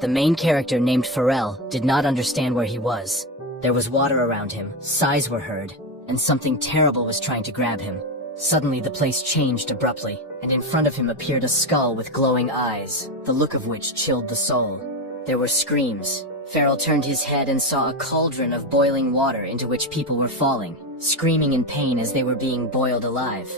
The main character, named Pharrell, did not understand where he was. There was water around him, sighs were heard, and something terrible was trying to grab him. Suddenly the place changed abruptly, and in front of him appeared a skull with glowing eyes, the look of which chilled the soul. There were screams. Pharrell turned his head and saw a cauldron of boiling water into which people were falling, screaming in pain as they were being boiled alive.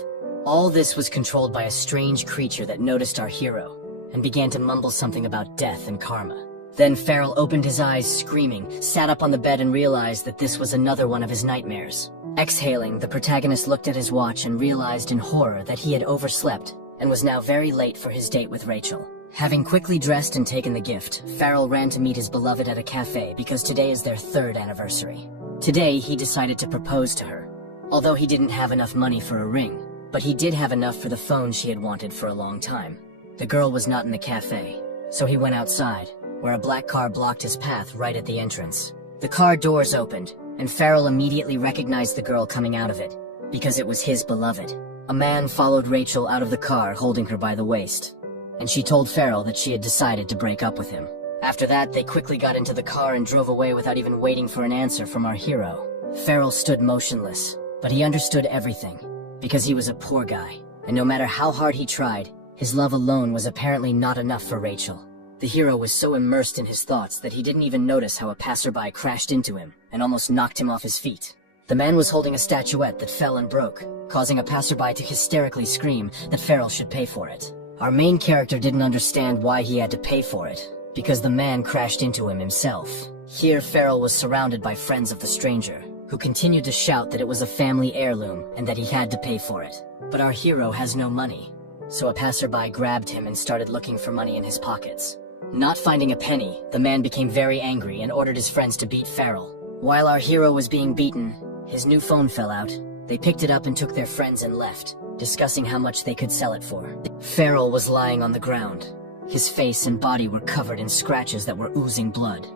All this was controlled by a strange creature that noticed our hero, and began to mumble something about death and karma. Then Pharrell opened his eyes screaming, sat up on the bed and realized that this was another one of his nightmares. Exhaling, the protagonist looked at his watch and realized in horror that he had overslept, and was now very late for his date with Rachel. Having quickly dressed and taken the gift, Pharrell ran to meet his beloved at a cafe because today is their 3rd anniversary. Today, he decided to propose to her. Although he didn't have enough money for a ring, but he did have enough for the phone she had wanted for a long time. The girl was not in the cafe, so he went outside, where a black car blocked his path right at the entrance. The car doors opened, and Pharrell immediately recognized the girl coming out of it, because it was his beloved. A man followed Rachel out of the car holding her by the waist, and she told Pharrell that she had decided to break up with him. After that, they quickly got into the car and drove away without even waiting for an answer from our hero. Pharrell stood motionless, but he understood everything, because he was a poor guy, and no matter how hard he tried, his love alone was apparently not enough for Rachel. The hero was so immersed in his thoughts that he didn't even notice how a passerby crashed into him and almost knocked him off his feet. The man was holding a statuette that fell and broke, causing a passerby to hysterically scream that Pharrell should pay for it. Our main character didn't understand why he had to pay for it, because the man crashed into him himself. Here Pharrell was surrounded by friends of the stranger, who continued to shout that it was a family heirloom and that he had to pay for it. But our hero has no money, so a passerby grabbed him and started looking for money in his pockets. Not finding a penny, the man became very angry and ordered his friends to beat Pharrell. While our hero was being beaten, his new phone fell out. They picked it up and took their friends and left, discussing how much they could sell it for. Pharrell was lying on the ground. His face and body were covered in scratches that were oozing blood.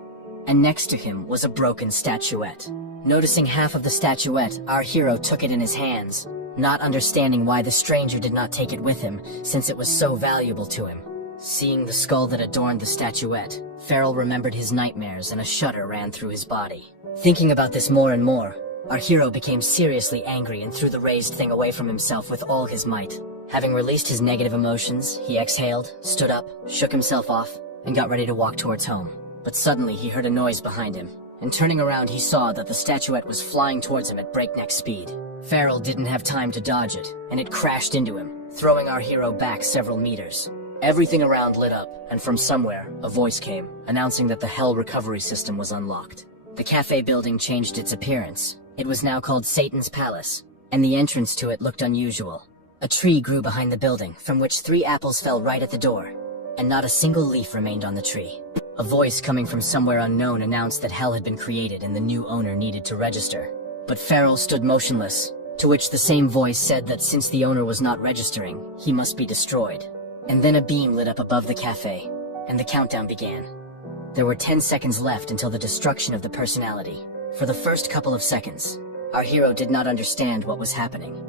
And next to him was a broken statuette. Noticing half of the statuette, our hero took it in his hands, not understanding why the stranger did not take it with him, since it was so valuable to him. Seeing the skull that adorned the statuette, Pharrell remembered his nightmares and a shudder ran through his body. Thinking about this more and more, our hero became seriously angry and threw the raised thing away from himself with all his might. Having released his negative emotions, he exhaled, stood up, shook himself off, and got ready to walk towards home. But suddenly he heard a noise behind him, and turning around he saw that the statuette was flying towards him at breakneck speed. Pharrell didn't have time to dodge it, and it crashed into him, throwing our hero back several meters. Everything around lit up, and from somewhere, a voice came, announcing that the Hell recovery system was unlocked. The cafe building changed its appearance. It was now called Satan's Palace, and the entrance to it looked unusual. A tree grew behind the building, from which 3 apples fell right at the door, and not a single leaf remained on the tree. A voice coming from somewhere unknown announced that Hell had been created and the new owner needed to register. But Pharrell stood motionless, to which the same voice said that since the owner was not registering, he must be destroyed. And then a beam lit up above the cafe, and the countdown began. There were 10 seconds left until the destruction of the personality. For the first couple of seconds, our hero did not understand what was happening.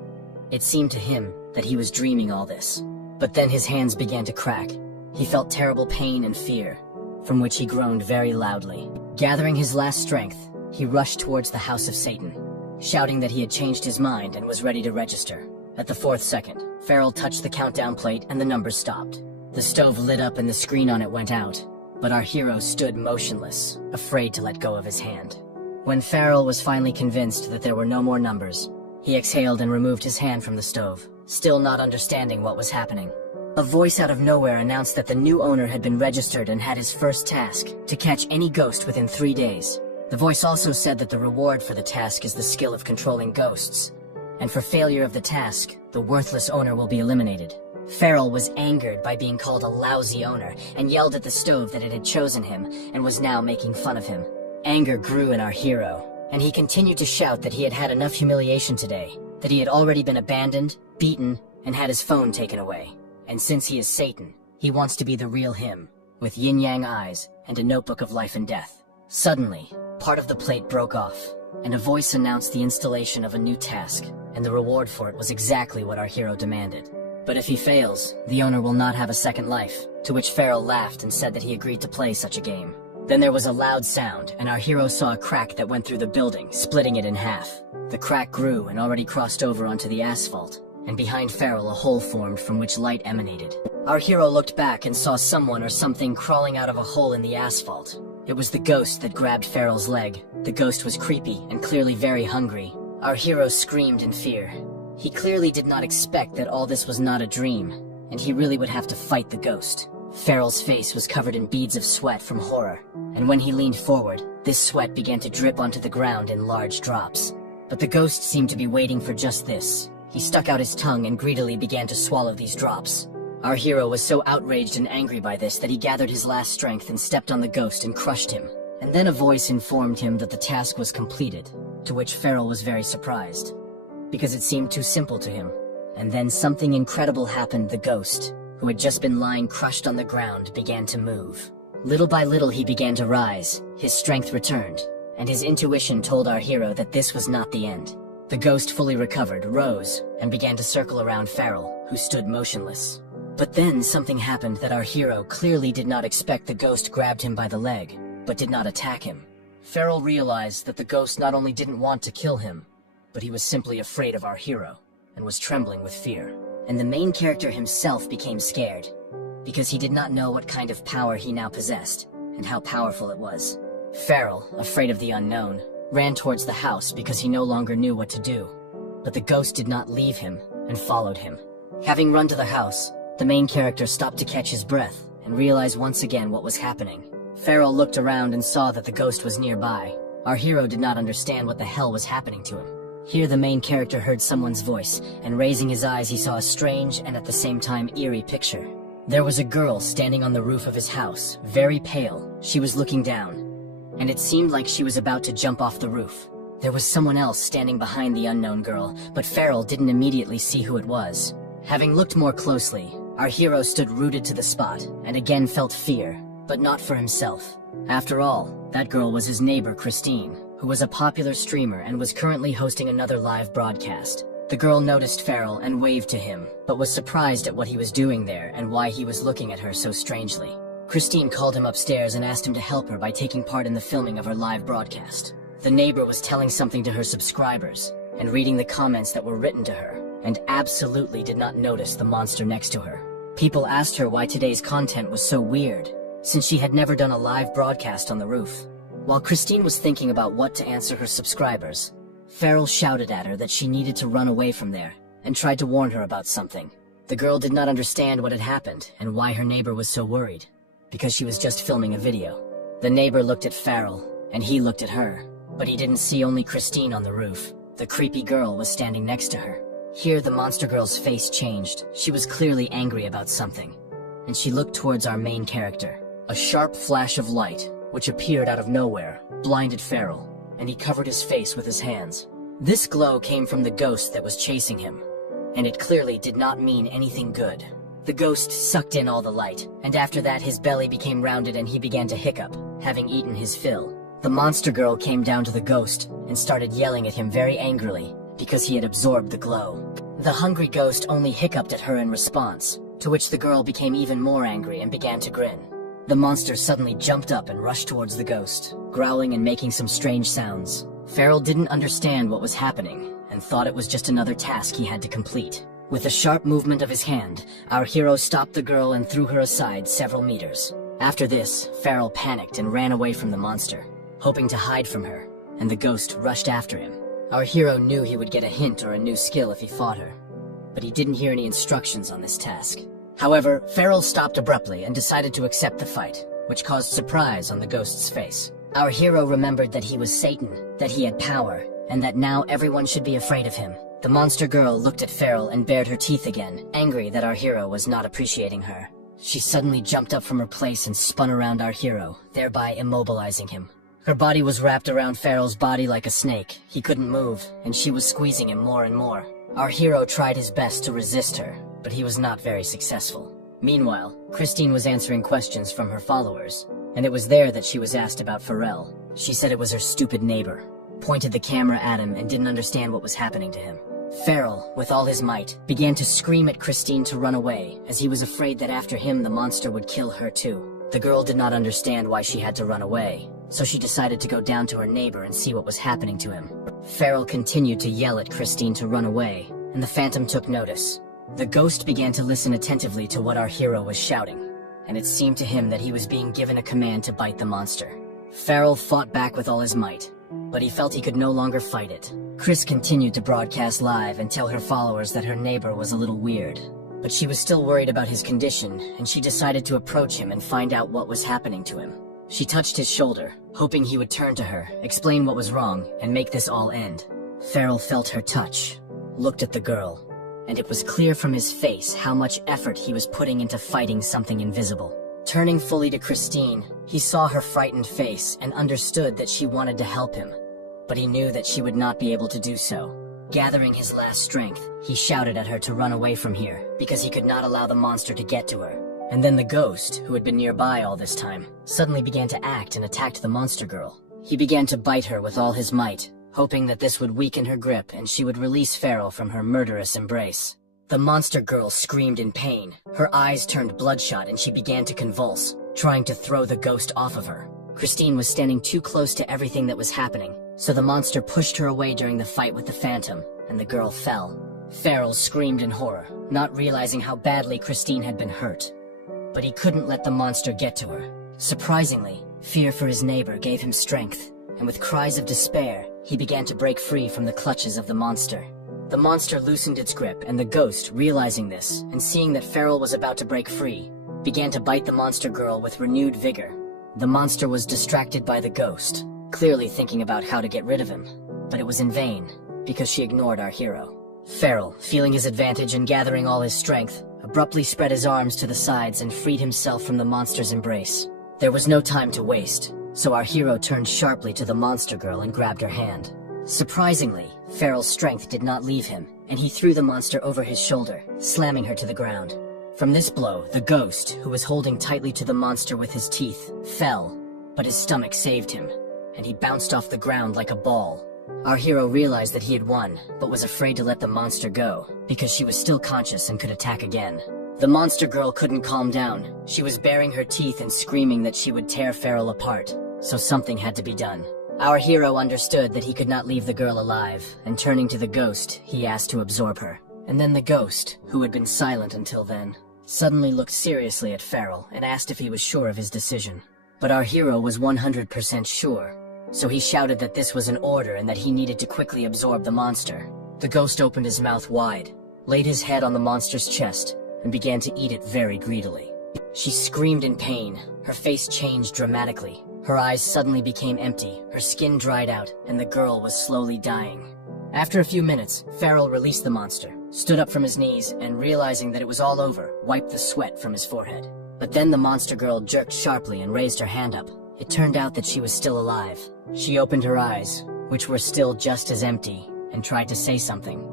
It seemed to him that he was dreaming all this. But then his hands began to crack. He felt terrible pain and fear, from which he groaned very loudly. Gathering his last strength, he rushed towards the House of Satan, shouting that he had changed his mind and was ready to register. At the 4th second, Pharrell touched the countdown plate and the numbers stopped. The stove lit up and the screen on it went out, but our hero stood motionless, afraid to let go of his hand. When Pharrell was finally convinced that there were no more numbers, he exhaled and removed his hand from the stove, still not understanding what was happening. A voice out of nowhere announced that the new owner had been registered and had his first task, to catch any ghost within 3 days. The voice also said that the reward for the task is the skill of controlling ghosts, and for failure of the task, the worthless owner will be eliminated. Pharrell was angered by being called a lousy owner and yelled at the stove that it had chosen him and was now making fun of him. Anger grew in our hero, and he continued to shout that he had had enough humiliation today, that he had already been abandoned, beaten, and had his phone taken away. And since he is Satan, he wants to be the real him, with yin-yang eyes and a notebook of life and death. Suddenly, part of the plate broke off, and a voice announced the installation of a new task, and the reward for it was exactly what our hero demanded. But if he fails, the owner will not have a second life, to which Farrell laughed and said that he agreed to play such a game. Then there was a loud sound, and our hero saw a crack that went through the building, splitting it in half. The crack grew and already crossed over onto the asphalt, and behind Farrell a hole formed from which light emanated. Our hero looked back and saw someone or something crawling out of a hole in the asphalt. It was the ghost that grabbed Farrell's leg. The ghost was creepy and clearly very hungry. Our hero screamed in fear. He clearly did not expect that all this was not a dream, and he really would have to fight the ghost. Farrell's face was covered in beads of sweat from horror, and when he leaned forward, this sweat began to drip onto the ground in large drops. But the ghost seemed to be waiting for just this. He stuck out his tongue and greedily began to swallow these drops. Our hero was so outraged and angry by this that he gathered his last strength and stepped on the ghost and crushed him. And then a voice informed him that the task was completed, to which Farrell was very surprised, because it seemed too simple to him. And then something incredible happened. The ghost, who had just been lying crushed on the ground, began to move. Little by little he began to rise, his strength returned, and his intuition told our hero that this was not the end. The ghost fully recovered, rose, and began to circle around Farrell, who stood motionless. But then something happened that our hero clearly did not expect. The ghost grabbed him by the leg, but did not attack him. Farrell realized that the ghost not only didn't want to kill him, but he was simply afraid of our hero, and was trembling with fear. And the main character himself became scared, because he did not know what kind of power he now possessed, and how powerful it was. Farrell, afraid of the unknown, ran towards the house because he no longer knew what to do. But the ghost did not leave him, and followed him. Having run to the house, the main character stopped to catch his breath, and realized once again what was happening. Farrell looked around and saw that the ghost was nearby. Our hero did not understand what the hell was happening to him. Here the main character heard someone's voice, and raising his eyes he saw a strange and at the same time eerie picture. There was a girl standing on the roof of his house, very pale. She was looking down, and it seemed like she was about to jump off the roof. There was someone else standing behind the unknown girl, but Farrell didn't immediately see who it was. Having looked more closely, our hero stood rooted to the spot, and again felt fear, but not for himself. After all, that girl was his neighbor Christine, who was a popular streamer and was currently hosting another live broadcast. The girl noticed Farrell and waved to him, but was surprised at what he was doing there and why he was looking at her so strangely. Christine called him upstairs and asked him to help her by taking part in the filming of her live broadcast. The neighbor was telling something to her subscribers, and reading the comments that were written to her, and absolutely did not notice the monster next to her. People asked her why today's content was so weird, since she had never done a live broadcast on the roof. While Christine was thinking about what to answer her subscribers, Farrell shouted at her that she needed to run away from there, and tried to warn her about something. The girl did not understand what had happened and why her neighbor was so worried, because she was just filming a video. The neighbor looked at Farrell, and he looked at her, but he didn't see only Christine on the roof. The creepy girl was standing next to her. Here the monster girl's face changed. She was clearly angry about something, and she looked towards our main character. A sharp flash of light, which appeared out of nowhere, blinded Farrell, and he covered his face with his hands. This glow came from the ghost that was chasing him, and it clearly did not mean anything good. The ghost sucked in all the light, and after that his belly became rounded and he began to hiccup, having eaten his fill. The monster girl came down to the ghost and started yelling at him very angrily, because he had absorbed the glow. The hungry ghost only hiccuped at her in response, to which the girl became even more angry and began to grin. The monster suddenly jumped up and rushed towards the ghost, growling and making some strange sounds. Farrell didn't understand what was happening, and thought it was just another task he had to complete. With a sharp movement of his hand, our hero stopped the girl and threw her aside several meters. After this, Farrell panicked and ran away from the monster, hoping to hide from her, and the ghost rushed after him. Our hero knew he would get a hint or a new skill if he fought her, but he didn't hear any instructions on this task. However, Farrell stopped abruptly and decided to accept the fight, which caused surprise on the ghost's face. Our hero remembered that he was Satan, that he had power, and that now everyone should be afraid of him. The monster girl looked at Farrell and bared her teeth again, angry that our hero was not appreciating her. She suddenly jumped up from her place and spun around our hero, thereby immobilizing him. Her body was wrapped around Farrell's body like a snake. He couldn't move, and she was squeezing him more and more. Our hero tried his best to resist her, but he was not very successful. Meanwhile, Christine was answering questions from her followers, and it was there that she was asked about Farrell. She said it was her stupid neighbor, pointed the camera at him and didn't understand what was happening to him. Feral, with all his might, began to scream at Christine to run away, as he was afraid that after him the monster would kill her too. The girl did not understand why she had to run away, so she decided to go down to her neighbor and see what was happening to him. Feral continued to yell at Christine to run away, and the phantom took notice. The ghost began to listen attentively to what our hero was shouting, and it seemed to him that he was being given a command to bite the monster. Feral fought back with all his might, but he felt he could no longer fight it. Chris continued to broadcast live and tell her followers that her neighbor was a little weird, but she was still worried about his condition, and she decided to approach him and find out what was happening to him. She touched his shoulder, hoping he would turn to her, explain what was wrong, and make this all end. Feral felt her touch, looked at the girl, and it was clear from his face how much effort he was putting into fighting something invisible. Turning fully to Christine, he saw her frightened face and understood that she wanted to help him, but he knew that she would not be able to do so. Gathering his last strength, he shouted at her to run away from here, because he could not allow the monster to get to her. And then the ghost, who had been nearby all this time, suddenly began to act and attacked the monster girl. He began to bite her with all his might, hoping that this would weaken her grip and she would release Feral from her murderous embrace. The monster girl screamed in pain. Her eyes turned bloodshot and she began to convulse, trying to throw the ghost off of her. Christine was standing too close to everything that was happening, so the monster pushed her away during the fight with the phantom, and the girl fell. Feral screamed in horror, not realizing how badly Christine had been hurt. But he couldn't let the monster get to her. Surprisingly, fear for his neighbor gave him strength, and with cries of despair, he began to break free from the clutches of the monster. The monster loosened its grip, and the ghost, realizing this, and seeing that Feral was about to break free, began to bite the monster girl with renewed vigor. The monster was distracted by the ghost, clearly thinking about how to get rid of him, but it was in vain, because she ignored our hero. Feral, feeling his advantage and gathering all his strength, abruptly spread his arms to the sides and freed himself from the monster's embrace. There was no time to waste, so our hero turned sharply to the monster girl and grabbed her hand. Surprisingly, Feral's strength did not leave him, and he threw the monster over his shoulder, slamming her to the ground. From this blow, the ghost, who was holding tightly to the monster with his teeth, fell, but his stomach saved him, and he bounced off the ground like a ball. Our hero realized that he had won, but was afraid to let the monster go, because she was still conscious and could attack again. The monster girl couldn't calm down. She was baring her teeth and screaming that she would tear Feral apart, so something had to be done. Our hero understood that he could not leave the girl alive, and turning to the ghost, he asked to absorb her. And then the ghost, who had been silent until then, suddenly looked seriously at Feral and asked if he was sure of his decision. But our hero was 100% sure, so he shouted that this was an order and that he needed to quickly absorb the monster. The ghost opened his mouth wide, laid his head on the monster's chest, and began to eat it very greedily. She screamed in pain, her face changed dramatically. Her eyes suddenly became empty, her skin dried out, and the girl was slowly dying. After a few minutes, Feral released the monster, stood up from his knees, and realizing that it was all over, wiped the sweat from his forehead. But then the monster girl jerked sharply and raised her hand up. It turned out that she was still alive. She opened her eyes, which were still just as empty, and tried to say something,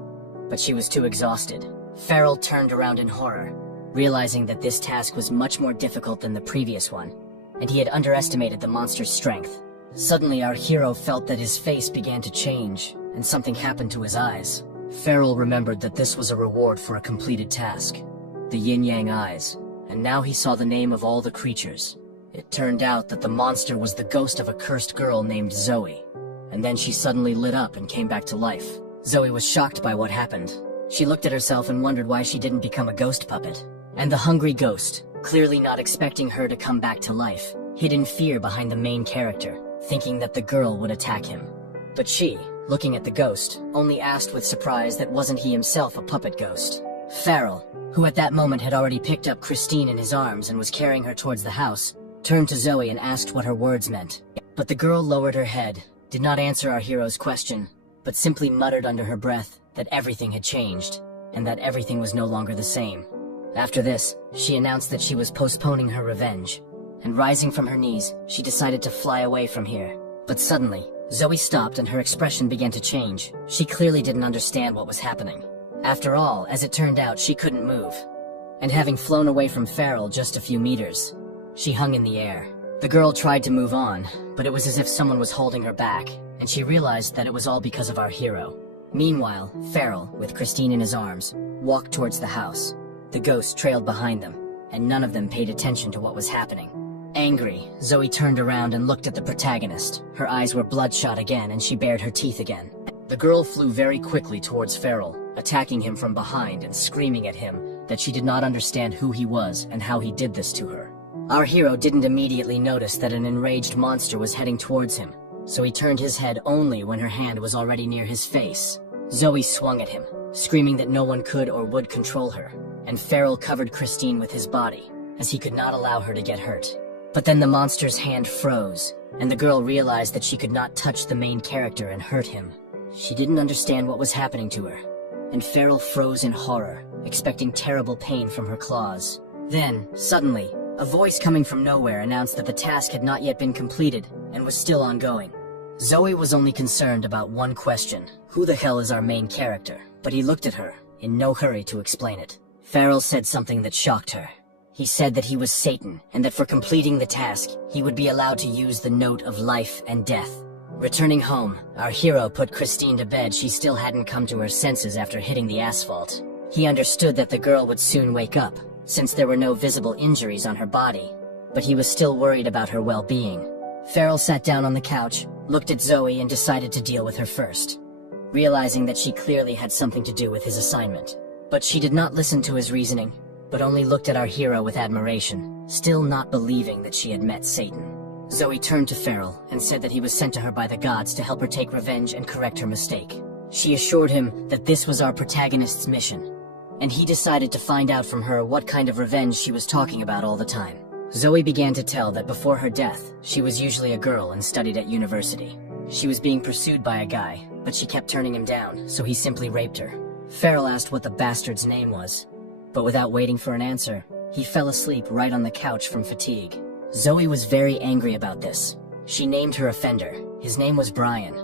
but she was too exhausted. Feral turned around in horror, realizing that this task was much more difficult than the previous one, and he had underestimated the monster's strength. Suddenly our hero felt that his face began to change, and something happened to his eyes. Feral remembered that this was a reward for a completed task, the yin-yang eyes, and now he saw the name of all the creatures. It turned out that the monster was the ghost of a cursed girl named Zoe, and then she suddenly lit up and came back to life. Zoe was shocked by what happened. She looked at herself and wondered why she didn't become a ghost puppet. And the hungry ghost, clearly not expecting her to come back to life, hid in fear behind the main character, thinking that the girl would attack him. But she, looking at the ghost, only asked with surprise that wasn't he himself a puppet ghost. Feral, who at that moment had already picked up Christine in his arms and was carrying her towards the house, turned to Zoe and asked what her words meant. But the girl lowered her head, did not answer our hero's question, but simply muttered under her breath that everything had changed, and that everything was no longer the same. After this, she announced that she was postponing her revenge, and rising from her knees, she decided to fly away from here. But suddenly, Zoe stopped and her expression began to change. She clearly didn't understand what was happening. After all, as it turned out, she couldn't move. And having flown away from Feral just a few meters, she hung in the air. The girl tried to move on, but it was as if someone was holding her back, and she realized that it was all because of our hero. Meanwhile, Farrell, with Christine in his arms, walked towards the house. The ghost trailed behind them, and none of them paid attention to what was happening. Angry, Zoe turned around and looked at the protagonist. Her eyes were bloodshot again, and she bared her teeth again. The girl flew very quickly towards Farrell, attacking him from behind and screaming at him that she did not understand who he was and how he did this to her. Our hero didn't immediately notice that an enraged monster was heading towards him, so he turned his head only when her hand was already near his face. Zoe swung at him, screaming that no one could or would control her, and Farrell covered Christine with his body, as he could not allow her to get hurt. But then the monster's hand froze, and the girl realized that she could not touch the main character and hurt him. She didn't understand what was happening to her, and Farrell froze in horror, expecting terrible pain from her claws. Then, suddenly, a voice coming from nowhere announced that the task had not yet been completed and was still ongoing. Zoe was only concerned about one question: who the hell is our main character? But he looked at her, in no hurry to explain it. Farrell said something that shocked her. He said that he was Satan, and that for completing the task, he would be allowed to use the note of life and death. Returning home, our hero put Christine to bed. She still hadn't come to her senses after hitting the asphalt. He understood that the girl would soon wake up, since there were no visible injuries on her body, but he was still worried about her well-being. Farrell sat down on the couch, looked at Zoe, and decided to deal with her first, realizing that she clearly had something to do with his assignment. But she did not listen to his reasoning, but only looked at our hero with admiration, still not believing that she had met Satan. Zoe turned to Farrell and said that he was sent to her by the gods to help her take revenge and correct her mistake. She assured him that this was our protagonist's mission, and he decided to find out from her what kind of revenge she was talking about all the time. Zoe began to tell that before her death, she was usually a girl and studied at university. She was being pursued by a guy, but she kept turning him down, so he simply raped her. Farrell asked what the bastard's name was, but without waiting for an answer, he fell asleep right on the couch from fatigue. Zoe was very angry about this. She named her offender. His name was Brian,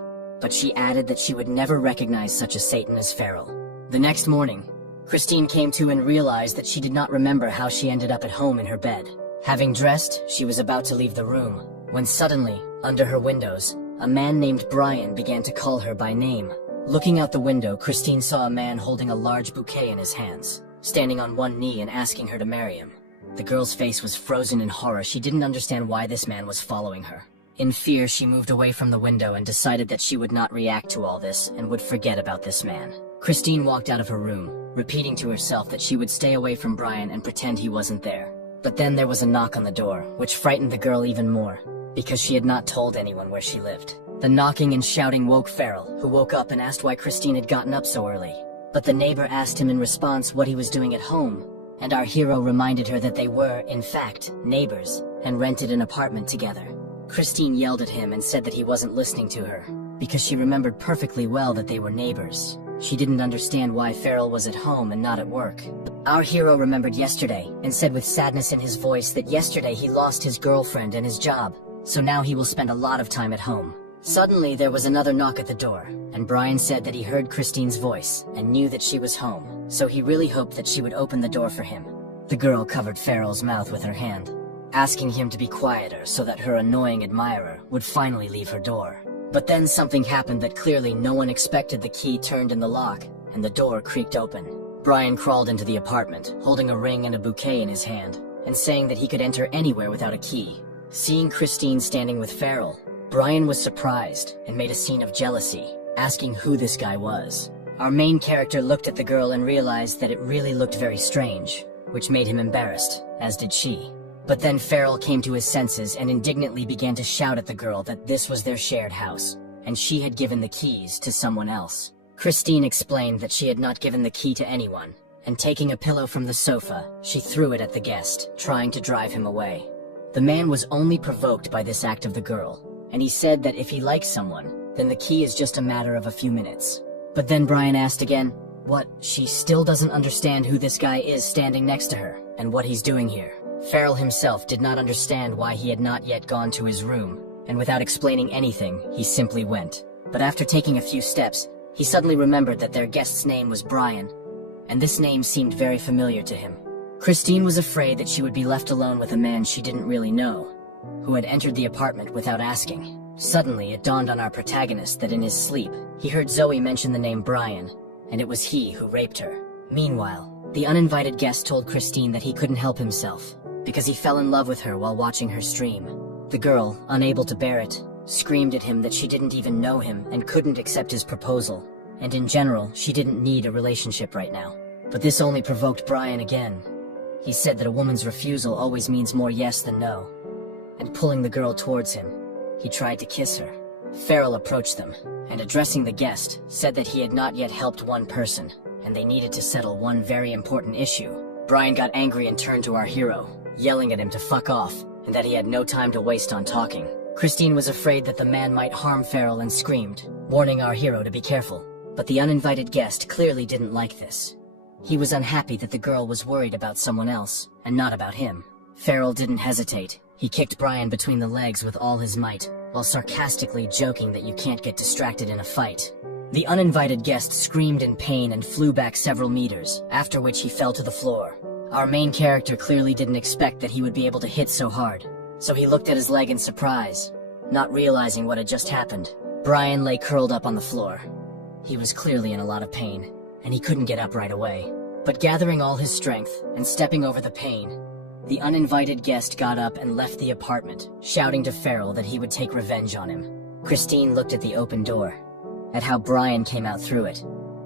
but she added that she would never recognize such a Satan as Farrell. The next morning, Christine came to and realized that she did not remember how she ended up at home in her bed. Having dressed, she was about to leave the room, when suddenly, under her windows, a man named Brian began to call her by name. Looking out the window, Christine saw a man holding a large bouquet in his hands, standing on one knee and asking her to marry him. The girl's face was frozen in horror. She didn't understand why this man was following her. In fear, she moved away from the window and decided that she would not react to all this and would forget about this man. Christine walked out of her room, repeating to herself that she would stay away from Brian and pretend he wasn't there. But then there was a knock on the door, which frightened the girl even more, because she had not told anyone where she lived. The knocking and shouting woke Farrell, who woke up and asked why Christine had gotten up so early. But the neighbor asked him in response what he was doing at home, and our hero reminded her that they were, in fact, neighbors, and rented an apartment together. Christine yelled at him and said that he wasn't listening to her, because she remembered perfectly well that they were neighbors. She didn't understand why Farrell was at home and not at work. Our hero remembered yesterday, and said with sadness in his voice that yesterday he lost his girlfriend and his job, so now he will spend a lot of time at home. Suddenly there was another knock at the door, and Brian said that he heard Christine's voice and knew that she was home, so he really hoped that she would open the door for him. The girl covered Farrell's mouth with her hand, asking him to be quieter so that her annoying admirer would finally leave her door. But then something happened that clearly no one expected. The key turned in the lock, and the door creaked open. Brian crawled into the apartment, holding a ring and a bouquet in his hand, and saying that he could enter anywhere without a key. Seeing Christine standing with Farrell, Brian was surprised and made a scene of jealousy, asking who this guy was. Our main character looked at the girl and realized that it really looked very strange, which made him embarrassed, as did she. But then Farrell came to his senses and indignantly began to shout at the girl that this was their shared house, and she had given the keys to someone else. Christine explained that she had not given the key to anyone, and taking a pillow from the sofa, she threw it at the guest, trying to drive him away. The man was only provoked by this act of the girl, and he said that if he likes someone, then the key is just a matter of a few minutes. But then Brian asked again, what? She still doesn't understand who this guy is standing next to her, and what he's doing here. Farrell himself did not understand why he had not yet gone to his room, and without explaining anything, he simply went. But after taking a few steps, he suddenly remembered that their guest's name was Brian, and this name seemed very familiar to him. Christine was afraid that she would be left alone with a man she didn't really know, who had entered the apartment without asking. Suddenly, it dawned on our protagonist that in his sleep, he heard Zoe mention the name Brian, and it was he who raped her. Meanwhile, the uninvited guest told Christine that he couldn't help himself, because he fell in love with her while watching her stream. The girl, unable to bear it, screamed at him that she didn't even know him and couldn't accept his proposal, and in general, she didn't need a relationship right now. But this only provoked Brian again. He said that a woman's refusal always means more yes than no. And pulling the girl towards him, he tried to kiss her. Farrell approached them, and addressing the guest, said that he had not yet helped one person, and they needed to settle one very important issue. Brian got angry and turned to our hero, yelling at him to fuck off, and that he had no time to waste on talking. Christine was afraid that the man might harm Farrell and screamed, warning our hero to be careful. But the uninvited guest clearly didn't like this. He was unhappy that the girl was worried about someone else, and not about him. Farrell didn't hesitate. He kicked Brian between the legs with all his might, while sarcastically joking that you can't get distracted in a fight. The uninvited guest screamed in pain and flew back several meters, after which he fell to the floor. Our main character clearly didn't expect that he would be able to hit so hard, so he looked at his leg in surprise, not realizing what had just happened. Brian lay curled up on the floor. He was clearly in a lot of pain, and he couldn't get up right away. But gathering all his strength and stepping over the pain, the uninvited guest got up and left the apartment, shouting to Farrell that he would take revenge on him. Christine looked at the open door, at how Brian came out through it,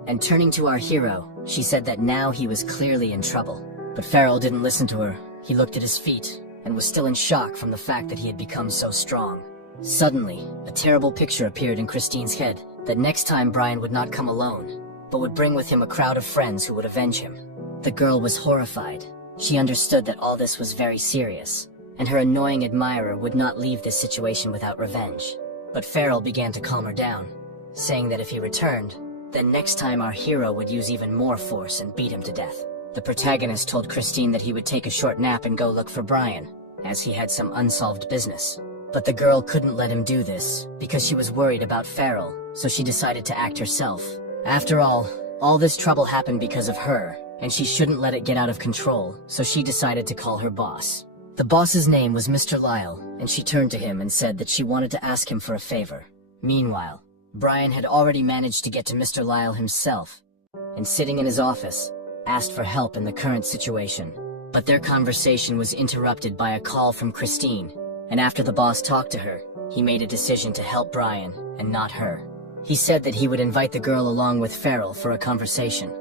and turning to our hero, she said that now he was clearly in trouble. But Farrell didn't listen to her. He looked at his feet, and was still in shock from the fact that he had become so strong. Suddenly, a terrible picture appeared in Christine's head, that next time Brian would not come alone, but would bring with him a crowd of friends who would avenge him. The girl was horrified. She understood that all this was very serious, and her annoying admirer would not leave this situation without revenge. But Farrell began to calm her down, saying that if he returned, then next time our hero would use even more force and beat him to death. The protagonist told Christine that he would take a short nap and go look for Brian, as he had some unsolved business. But the girl couldn't let him do this, because she was worried about Farrell, so she decided to act herself. After all this trouble happened because of her, and she shouldn't let it get out of control, so she decided to call her boss. The boss's name was Mr. Lyle, and she turned to him and said that she wanted to ask him for a favor. Meanwhile, Brian had already managed to get to Mr. Lyle himself, and sitting in his office, asked for help in the current situation. But their conversation was interrupted by a call from Christine, and after the boss talked to her, he made a decision to help Brian, and not her. He said that he would invite the girl along with Farrell for a conversation,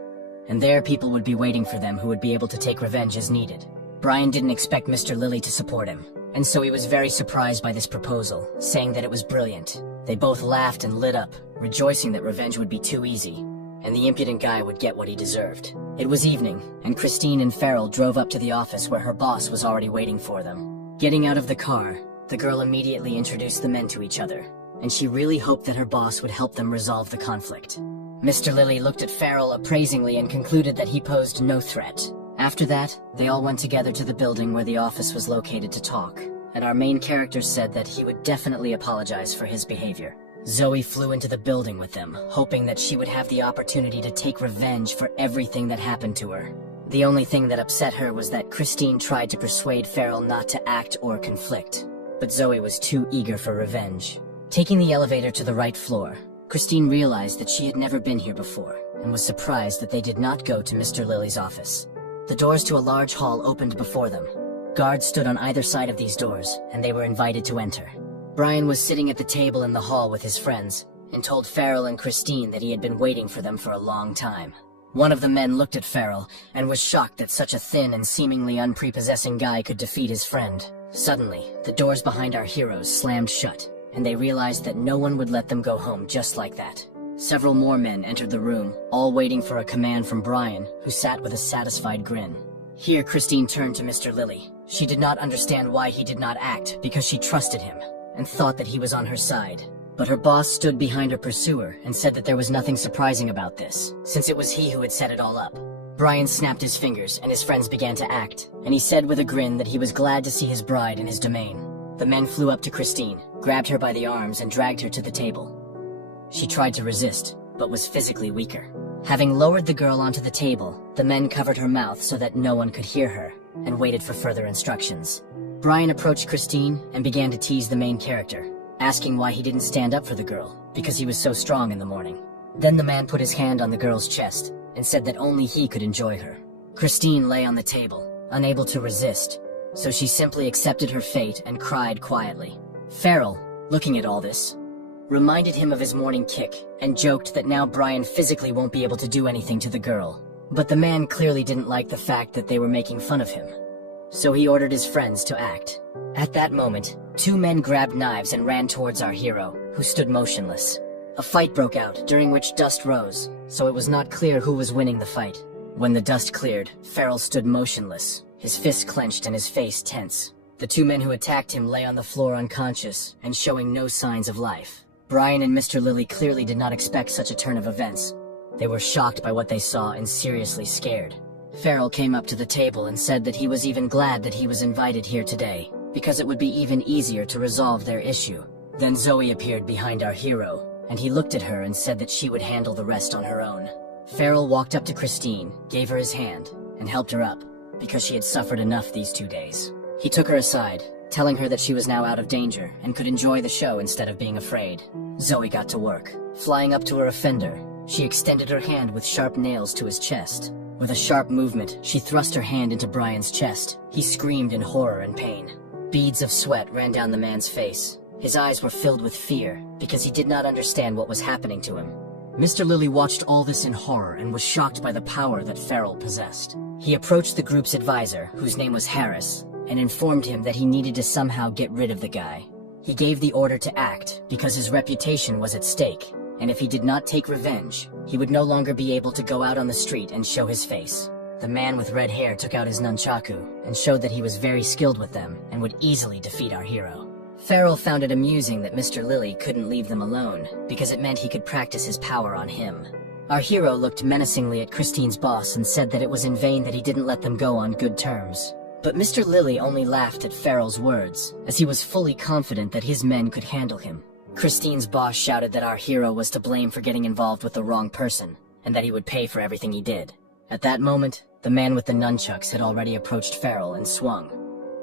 and there people would be waiting for them who would be able to take revenge as needed. Brian didn't expect Mr. Lilly to support him, and so he was very surprised by this proposal, saying that it was brilliant. They both laughed and lit up, rejoicing that revenge would be too easy, and the impudent guy would get what he deserved. It was evening, and Christine and Farrell drove up to the office where her boss was already waiting for them. Getting out of the car, the girl immediately introduced the men to each other, and she really hoped that her boss would help them resolve the conflict. Mr. Lilly looked at Farrell appraisingly and concluded that he posed no threat. After that, they all went together to the building where the office was located to talk, and our main character said that he would definitely apologize for his behavior. Zoe flew into the building with them, hoping that she would have the opportunity to take revenge for everything that happened to her. The only thing that upset her was that Christine tried to persuade Farrell not to act or conflict, but Zoe was too eager for revenge. Taking the elevator to the right floor, Christine realized that she had never been here before, and was surprised that they did not go to Mr. Lilly's office. The doors to a large hall opened before them. Guards stood on either side of these doors, and they were invited to enter. Brian was sitting at the table in the hall with his friends, and told Farrell and Christine that he had been waiting for them for a long time. One of the men looked at Farrell, and was shocked that such a thin and seemingly unprepossessing guy could defeat his friend. Suddenly, the doors behind our heroes slammed shut, and they realized that no one would let them go home just like that. Several more men entered the room, all waiting for a command from Brian, who sat with a satisfied grin. Here Christine turned to Mr. Lilly. She did not understand why he did not act, because she trusted him, and thought that he was on her side. But her boss stood behind her pursuer and said that there was nothing surprising about this, since it was he who had set it all up. Brian snapped his fingers, and his friends began to act, and he said with a grin that he was glad to see his bride in his domain. The men flew up to Christine, grabbed her by the arms, and dragged her to the table. She tried to resist, but was physically weaker. Having lowered the girl onto the table, the men covered her mouth so that no one could hear her, and waited for further instructions. Brian approached Christine and began to tease the main character, asking why he didn't stand up for the girl, because he was so strong in the morning. Then the man put his hand on the girl's chest and said that only he could enjoy her. Christine lay on the table, unable to resist, so she simply accepted her fate and cried quietly. Farrell, looking at all this, reminded him of his morning kick and joked that now Brian physically won't be able to do anything to the girl. But the man clearly didn't like the fact that they were making fun of him, so he ordered his friends to act. At that moment, two men grabbed knives and ran towards our hero, who stood motionless. A fight broke out, during which dust rose, so it was not clear who was winning the fight. When the dust cleared, Farrell stood motionless, his fists clenched and his face tense. The two men who attacked him lay on the floor unconscious and showing no signs of life. Brian and Mr. Lilly clearly did not expect such a turn of events. They were shocked by what they saw and seriously scared. Farrell came up to the table and said that he was even glad that he was invited here today, because it would be even easier to resolve their issue. Then Zoe appeared behind our hero, and he looked at her and said that she would handle the rest on her own. Farrell walked up to Christine, gave her his hand, and helped her up, because she had suffered enough these 2 days. He took her aside, telling her that she was now out of danger and could enjoy the show instead of being afraid. Zoe got to work. Flying up to her offender, she extended her hand with sharp nails to his chest. With a sharp movement, she thrust her hand into Brian's chest. He screamed in horror and pain. Beads of sweat ran down the man's face. His eyes were filled with fear, because he did not understand what was happening to him. Mr. Lilly watched all this in horror and was shocked by the power that Farrell possessed. He approached the group's advisor, whose name was Harris, and informed him that he needed to somehow get rid of the guy. He gave the order to act, because his reputation was at stake, and if he did not take revenge, he would no longer be able to go out on the street and show his face. The man with red hair took out his nunchaku and showed that he was very skilled with them and would easily defeat our hero. Farrell found it amusing that Mr. Lilly couldn't leave them alone, because it meant he could practice his power on him. Our hero looked menacingly at Christine's boss and said that it was in vain that he didn't let them go on good terms. But Mr. Lilly only laughed at Farrell's words, as he was fully confident that his men could handle him. Christine's boss shouted that our hero was to blame for getting involved with the wrong person, and that he would pay for everything he did. At that moment, the man with the nunchucks had already approached Farrell and swung,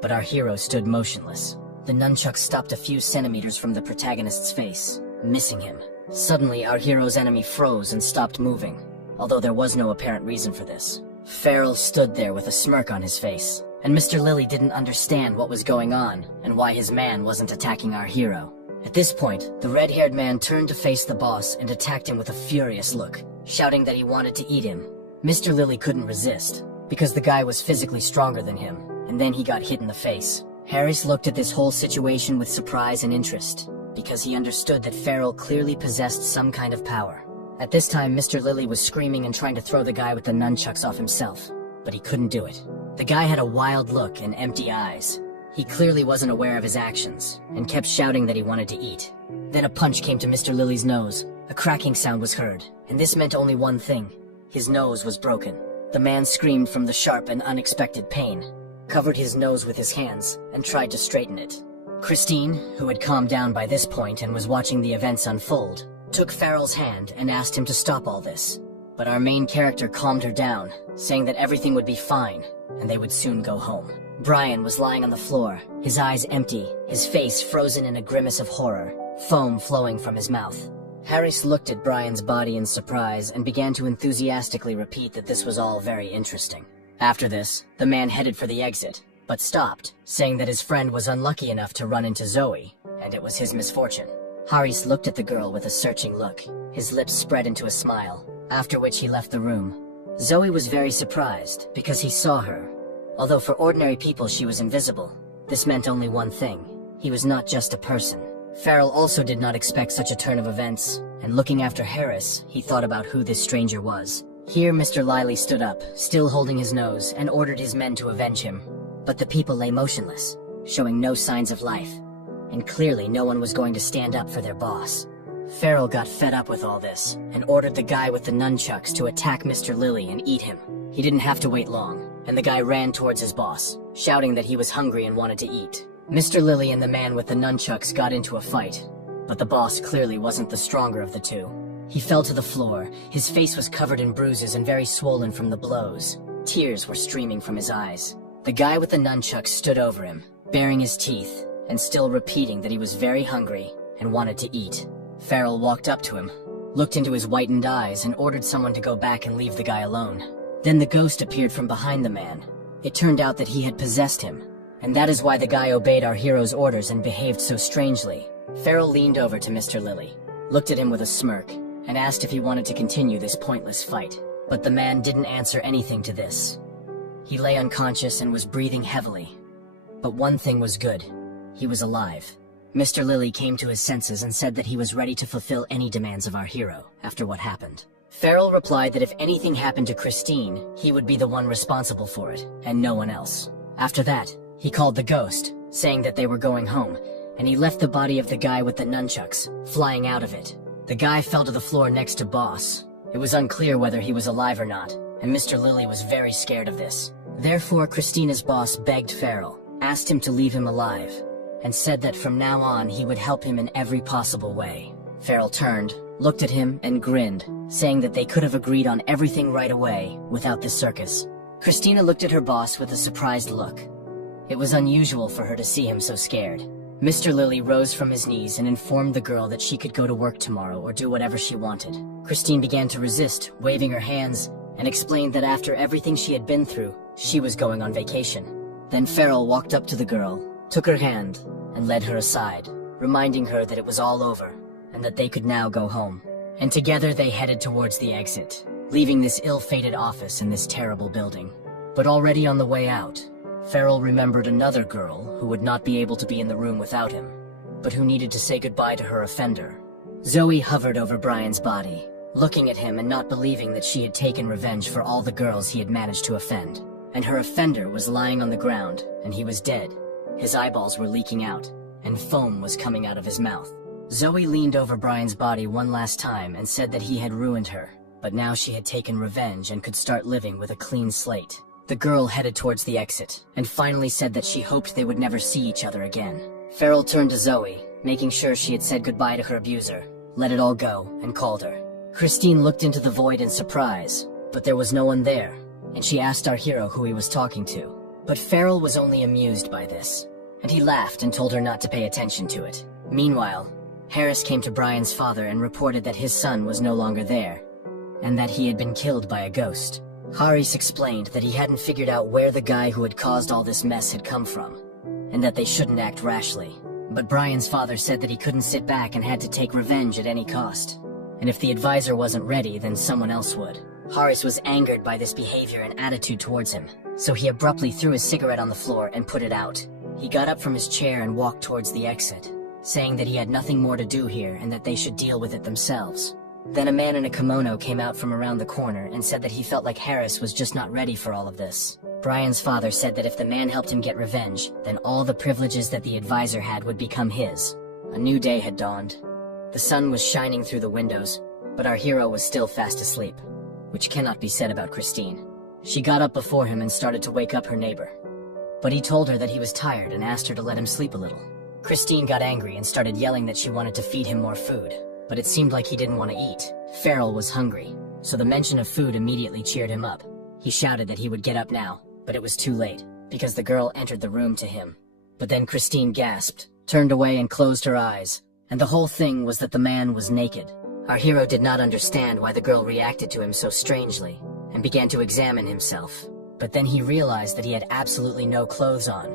but our hero stood motionless. The nunchuck stopped a few centimeters from the protagonist's face, missing him. Suddenly, our hero's enemy froze and stopped moving, although there was no apparent reason for this. Farrell stood there with a smirk on his face, and Mr. Lilly didn't understand what was going on and why his man wasn't attacking our hero. At this point, the red-haired man turned to face the boss and attacked him with a furious look, shouting that he wanted to eat him. Mr. Lilly couldn't resist, because the guy was physically stronger than him, and then he got hit in the face. Harris looked at this whole situation with surprise and interest, because he understood that Farrell clearly possessed some kind of power. At this time, Mr. Lilly was screaming and trying to throw the guy with the nunchucks off himself, but he couldn't do it. The guy had a wild look and empty eyes. He clearly wasn't aware of his actions, and kept shouting that he wanted to eat. Then a punch came to Mr. Lilly's nose. A cracking sound was heard, and this meant only one thing. His nose was broken. The man screamed from the sharp and unexpected pain, covered his nose with his hands, and tried to straighten it. Christine, who had calmed down by this point and was watching the events unfold, took Farrell's hand and asked him to stop all this. But our main character calmed her down, saying that everything would be fine, and they would soon go home. Brian was lying on the floor, his eyes empty, his face frozen in a grimace of horror, foam flowing from his mouth. Harris looked at Brian's body in surprise and began to enthusiastically repeat that this was all very interesting. After this, the man headed for the exit, but stopped, saying that his friend was unlucky enough to run into Zoe, and it was his misfortune. Harris looked at the girl with a searching look, his lips spread into a smile, after which he left the room. Zoe was very surprised, because he saw her. Although for ordinary people she was invisible, this meant only one thing. He was not just a person. Farrell also did not expect such a turn of events, and looking after Harris, he thought about who this stranger was. Here Mr. Liley stood up, still holding his nose, and ordered his men to avenge him. But the people lay motionless, showing no signs of life, and clearly no one was going to stand up for their boss. Farrell got fed up with all this, and ordered the guy with the nunchucks to attack Mr. Lilly and eat him. He didn't have to wait long, and the guy ran towards his boss, shouting that he was hungry and wanted to eat. Mr. Lilly and the man with the nunchucks got into a fight, but the boss clearly wasn't the stronger of the two. He fell to the floor, his face was covered in bruises and very swollen from the blows. Tears were streaming from his eyes. The guy with the nunchucks stood over him, baring his teeth, and still repeating that he was very hungry, and wanted to eat. Farrell walked up to him, looked into his whitened eyes, and ordered someone to go back and leave the guy alone. Then the ghost appeared from behind the man. It turned out that he had possessed him, and that is why the guy obeyed our hero's orders and behaved so strangely. Farrell leaned over to Mr. Lily, looked at him with a smirk, and asked if he wanted to continue this pointless fight. But the man didn't answer anything to this. He lay unconscious and was breathing heavily. But one thing was good. He was alive. Mr. Lily came to his senses and said that he was ready to fulfill any demands of our hero after what happened. Farrell replied that if anything happened to Christine, he would be the one responsible for it, and no one else. After that, he called the ghost, saying that they were going home, and he left the body of the guy with the nunchucks, flying out of it. The guy fell to the floor next to Boss. It was unclear whether he was alive or not, and Mr. Lily was very scared of this. Therefore, Christina's boss begged Farrell, asked him to leave him alive, and said that from now on he would help him in every possible way. Farrell turned, looked at him, and grinned, saying that they could have agreed on everything right away without this circus. Christina looked at her boss with a surprised look. It was unusual for her to see him so scared. Mr. Lily rose from his knees and informed the girl that she could go to work tomorrow or do whatever she wanted. Christine began to resist, waving her hands, and explained that after everything she had been through, she was going on vacation. Then Farrell walked up to the girl, took her hand, and led her aside, reminding her that it was all over, and that they could now go home. And together they headed towards the exit, leaving this ill-fated office in this terrible building. But already on the way out, Farrell remembered another girl who would not be able to be in the room without him, but who needed to say goodbye to her offender. Zoe hovered over Brian's body, looking at him and not believing that she had taken revenge for all the girls he had managed to offend. And her offender was lying on the ground, and he was dead. His eyeballs were leaking out, and foam was coming out of his mouth. Zoe leaned over Brian's body one last time and said that he had ruined her, but now she had taken revenge and could start living with a clean slate. The girl headed towards the exit, and finally said that she hoped they would never see each other again. Farrell turned to Zoe, making sure she had said goodbye to her abuser, let it all go, and called her. Christine looked into the void in surprise, but there was no one there, and she asked our hero who he was talking to. But Farrell was only amused by this, and he laughed and told her not to pay attention to it. Meanwhile, Harris came to Brian's father and reported that his son was no longer there, and that he had been killed by a ghost. Haris explained that he hadn't figured out where the guy who had caused all this mess had come from, and that they shouldn't act rashly. But Brian's father said that he couldn't sit back and had to take revenge at any cost. And if the advisor wasn't ready, then someone else would. Haris was angered by this behavior and attitude towards him, so he abruptly threw his cigarette on the floor and put it out. He got up from his chair and walked towards the exit, saying that he had nothing more to do here and that they should deal with it themselves. Then a man in a kimono came out from around the corner and said that he felt like Harris was just not ready for all of this. Brian's father said that if the man helped him get revenge, then all the privileges that the advisor had would become his. A new day had dawned. The sun was shining through the windows, but our hero was still fast asleep, which cannot be said about Christine. She got up before him and started to wake up her neighbor, but he told her that he was tired and asked her to let him sleep a little. Christine got angry and started yelling that she wanted to feed him more food, but it seemed like he didn't want to eat. Farrell was hungry, so the mention of food immediately cheered him up. He shouted that he would get up now, but it was too late, because the girl entered the room to him. But then Christine gasped, turned away and closed her eyes, and the whole thing was that the man was naked. Our hero did not understand why the girl reacted to him so strangely, and began to examine himself. But then he realized that he had absolutely no clothes on,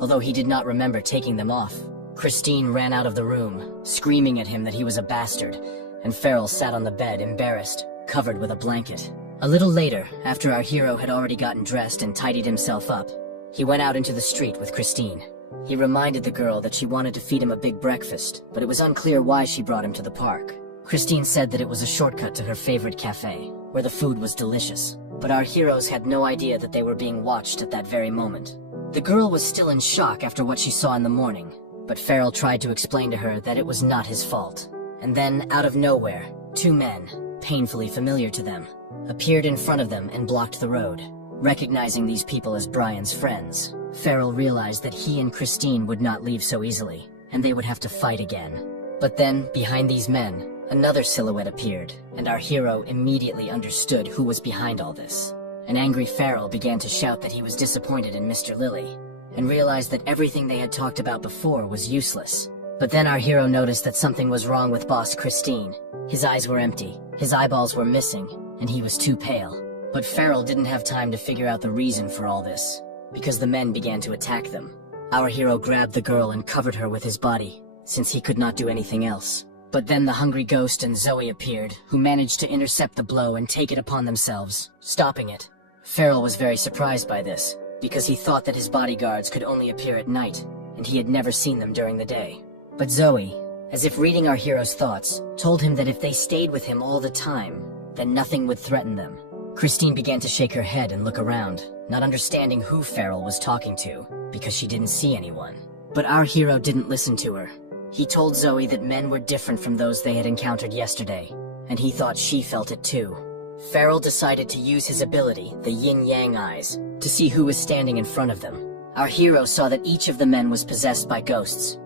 although he did not remember taking them off. Christine ran out of the room, screaming at him that he was a bastard, and Farrell sat on the bed, embarrassed, covered with a blanket. A little later, after our hero had already gotten dressed and tidied himself up, he went out into the street with Christine. He reminded the girl that she wanted to feed him a big breakfast, but it was unclear why she brought him to the park. Christine said that it was a shortcut to her favorite cafe, where the food was delicious, but our heroes had no idea that they were being watched at that very moment. The girl was still in shock after what she saw in the morning, but Farrell tried to explain to her that it was not his fault. And then, out of nowhere, two men, painfully familiar to them, appeared in front of them and blocked the road. Recognizing these people as Brian's friends, Farrell realized that he and Christine would not leave so easily, and they would have to fight again. But then, behind these men, another silhouette appeared, and our hero immediately understood who was behind all this. An angry Farrell began to shout that he was disappointed in Mr. Lily, and realized that everything they had talked about before was useless. But then our hero noticed that something was wrong with Boss Christine. His eyes were empty, his eyeballs were missing, and he was too pale. But Farrell didn't have time to figure out the reason for all this, because the men began to attack them. Our hero grabbed the girl and covered her with his body, since he could not do anything else. But then the hungry ghost and Zoe appeared, who managed to intercept the blow and take it upon themselves, stopping it. Farrell was very surprised by this, because he thought that his bodyguards could only appear at night, and he had never seen them during the day. But Zoe, as if reading our hero's thoughts, told him that if they stayed with him all the time, then nothing would threaten them. Christine began to shake her head and look around, not understanding who Farrell was talking to, because she didn't see anyone. But our hero didn't listen to her. He told Zoe that men were different from those they had encountered yesterday, and he thought she felt it too. Farrell decided to use his ability, the yin-yang eyes, to see who was standing in front of them. Our hero saw that each of the men was possessed by ghosts,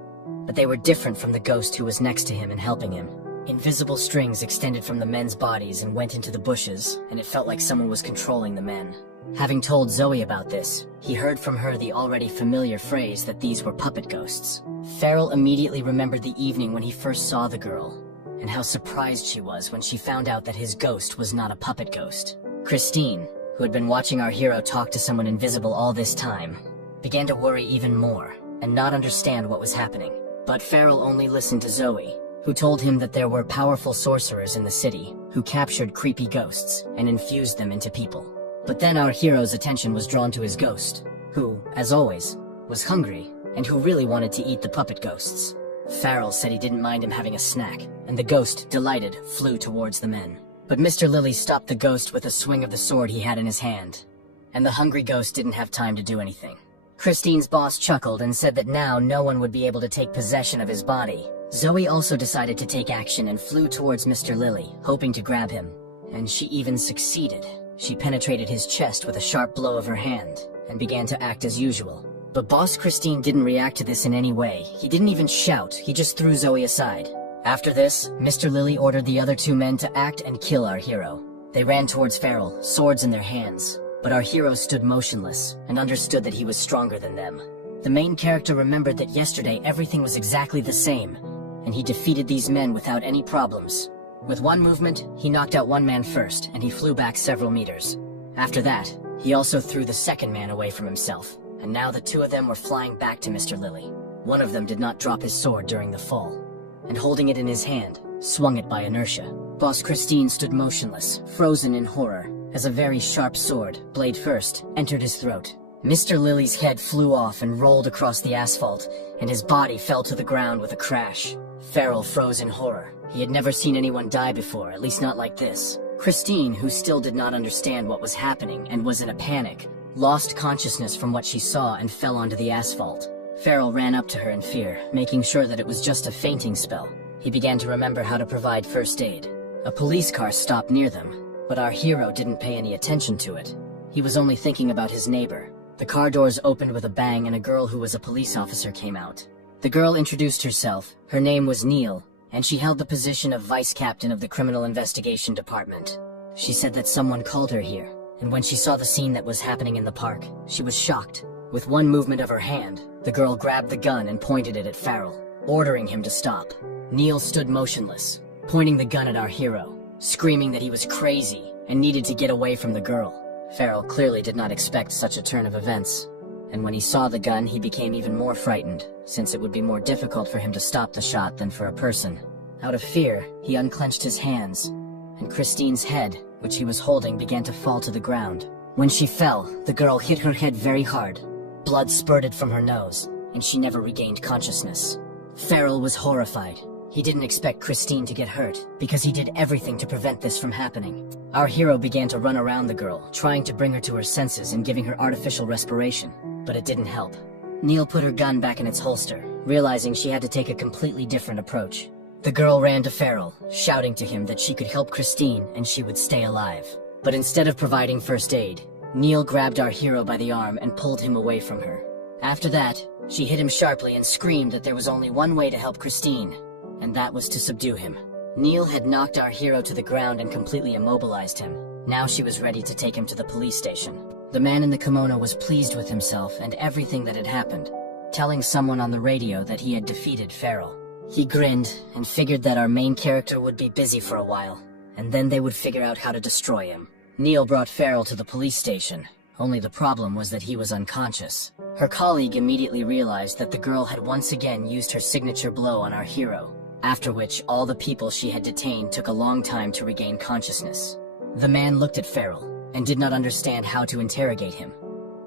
but they were different from the ghost who was next to him and helping him. Invisible strings extended from the men's bodies and went into the bushes, and it felt like someone was controlling the men. Having told Zoe about this, he heard from her the already familiar phrase that these were puppet ghosts. Farrell immediately remembered the evening when he first saw the girl, and how surprised she was when she found out that his ghost was not a puppet ghost. Christine, who had been watching our hero talk to someone invisible all this time, began to worry even more, and not understand what was happening. But Farrell only listened to Zoe, who told him that there were powerful sorcerers in the city, who captured creepy ghosts and infused them into people. But then our hero's attention was drawn to his ghost, who, as always, was hungry, and who really wanted to eat the puppet ghosts. Farrell said he didn't mind him having a snack, and the ghost, delighted, flew towards the men. But Mr. Lilly stopped the ghost with a swing of the sword he had in his hand, and the hungry ghost didn't have time to do anything. Christine's boss chuckled and said that now no one would be able to take possession of his body. Zoe also decided to take action and flew towards Mr. Lilly, hoping to grab him. And she even succeeded. She penetrated his chest with a sharp blow of her hand, and began to act as usual. But Boss Christine didn't react to this in any way. He didn't even shout, he just threw Zoe aside. After this, Mr. Lilly ordered the other two men to act and kill our hero. They ran towards Farrell, swords in their hands. But our hero stood motionless, and understood that he was stronger than them. The main character remembered that yesterday everything was exactly the same, and he defeated these men without any problems. With one movement, he knocked out one man first, and he flew back several meters. After that, he also threw the second man away from himself, and now the two of them were flying back to Mr. Lilly. One of them did not drop his sword during the fall, and holding it in his hand, swung it by inertia. Boss Christine stood motionless, frozen in horror, as a very sharp sword, blade first, entered his throat. Mr. Lilly's head flew off and rolled across the asphalt, and his body fell to the ground with a crash. Farrell froze in horror. He had never seen anyone die before, at least not like this. Christine, who still did not understand what was happening and was in a panic, lost consciousness from what she saw and fell onto the asphalt. Farrell ran up to her in fear, making sure that it was just a fainting spell. He began to remember how to provide first aid. A police car stopped near them, but our hero didn't pay any attention to it. He was only thinking about his neighbor. The car doors opened with a bang and a girl who was a police officer came out. The girl introduced herself. Her name was Neil, and she held the position of vice captain of the criminal investigation department. She said that someone called her here, and when she saw the scene that was happening in the park, she was shocked. With one movement of her hand, the girl grabbed the gun and pointed it at Farrell, ordering him to stop. Neil stood motionless, pointing the gun at our hero, screaming that he was crazy and needed to get away from the girl. Farrell clearly did not expect such a turn of events, and when he saw the gun he became even more frightened, since it would be more difficult for him to stop the shot than for a person. Out of fear, he unclenched his hands, and Christine's head, which he was holding, began to fall to the ground. When she fell, the girl hit her head very hard. Blood spurted from her nose, and she never regained consciousness. Farrell was horrified. He didn't expect Christine to get hurt, because he did everything to prevent this from happening. Our hero began to run around the girl, trying to bring her to her senses and giving her artificial respiration, but it didn't help. Neil put her gun back in its holster, realizing she had to take a completely different approach. The girl ran to Farrell, shouting to him that she could help Christine and she would stay alive. But instead of providing first aid, Neil grabbed our hero by the arm and pulled him away from her. After that, she hit him sharply and screamed that there was only one way to help Christine, and that was to subdue him. Neil had knocked our hero to the ground and completely immobilized him. Now she was ready to take him to the police station. The man in the kimono was pleased with himself and everything that had happened, telling someone on the radio that he had defeated Farrell. He grinned and figured that our main character would be busy for a while, and then they would figure out how to destroy him. Neil brought Farrell to the police station, only the problem was that he was unconscious. Her colleague immediately realized that the girl had once again used her signature blow on our hero, after which all the people she had detained took a long time to regain consciousness. The man looked at Farrell and did not understand how to interrogate him,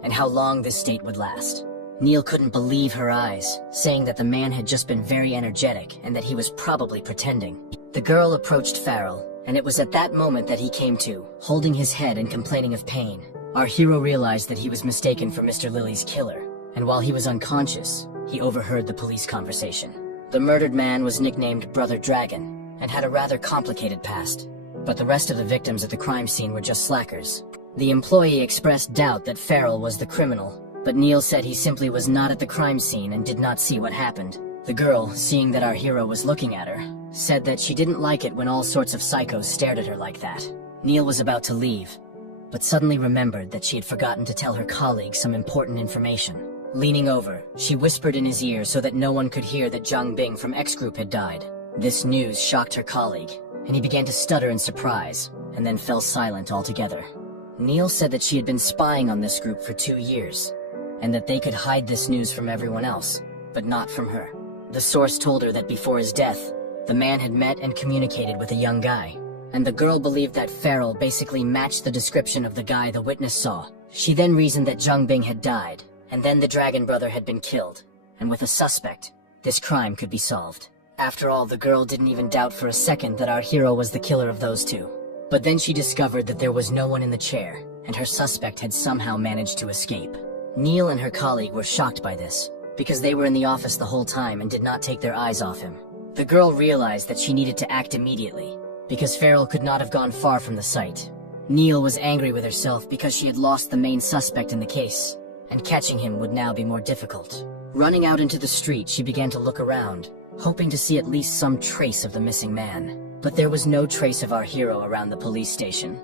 and how long this state would last. Neil couldn't believe her eyes, saying that the man had just been very energetic and that he was probably pretending. The girl approached Farrell, and it was at that moment that he came to, holding his head and complaining of pain. Our hero realized that he was mistaken for Mr. Lily's killer, and while he was unconscious, he overheard the police conversation. The murdered man was nicknamed Brother Dragon, and had a rather complicated past, but the rest of the victims at the crime scene were just slackers. The employee expressed doubt that Farrell was the criminal, but Neil said he simply was not at the crime scene and did not see what happened. The girl, seeing that our hero was looking at her, said that she didn't like it when all sorts of psychos stared at her like that. Neil was about to leave, but suddenly remembered that she had forgotten to tell her colleague some important information. Leaning over, she whispered in his ear so that no one could hear that Zhang Bing from X Group had died. This news shocked her colleague, and he began to stutter in surprise, and then fell silent altogether. Neil said that she had been spying on this group for 2 years, and that they could hide this news from everyone else, but not from her. The source told her that before his death, the man had met and communicated with a young guy, and the girl believed that Farrell basically matched the description of the guy the witness saw. She then reasoned that Zhang Bing had died, and then the Dragon Brother had been killed, and with a suspect, this crime could be solved. After all, the girl didn't even doubt for a second that our hero was the killer of those two. But then she discovered that there was no one in the chair, and her suspect had somehow managed to escape. Neil and her colleague were shocked by this, because they were in the office the whole time and did not take their eyes off him. The girl realized that she needed to act immediately, because Farrell could not have gone far from the site. Neil was angry with herself because she had lost the main suspect in the case, and catching him would now be more difficult. Running out into the street, she began to look around, hoping to see at least some trace of the missing man. But there was no trace of our hero around the police station,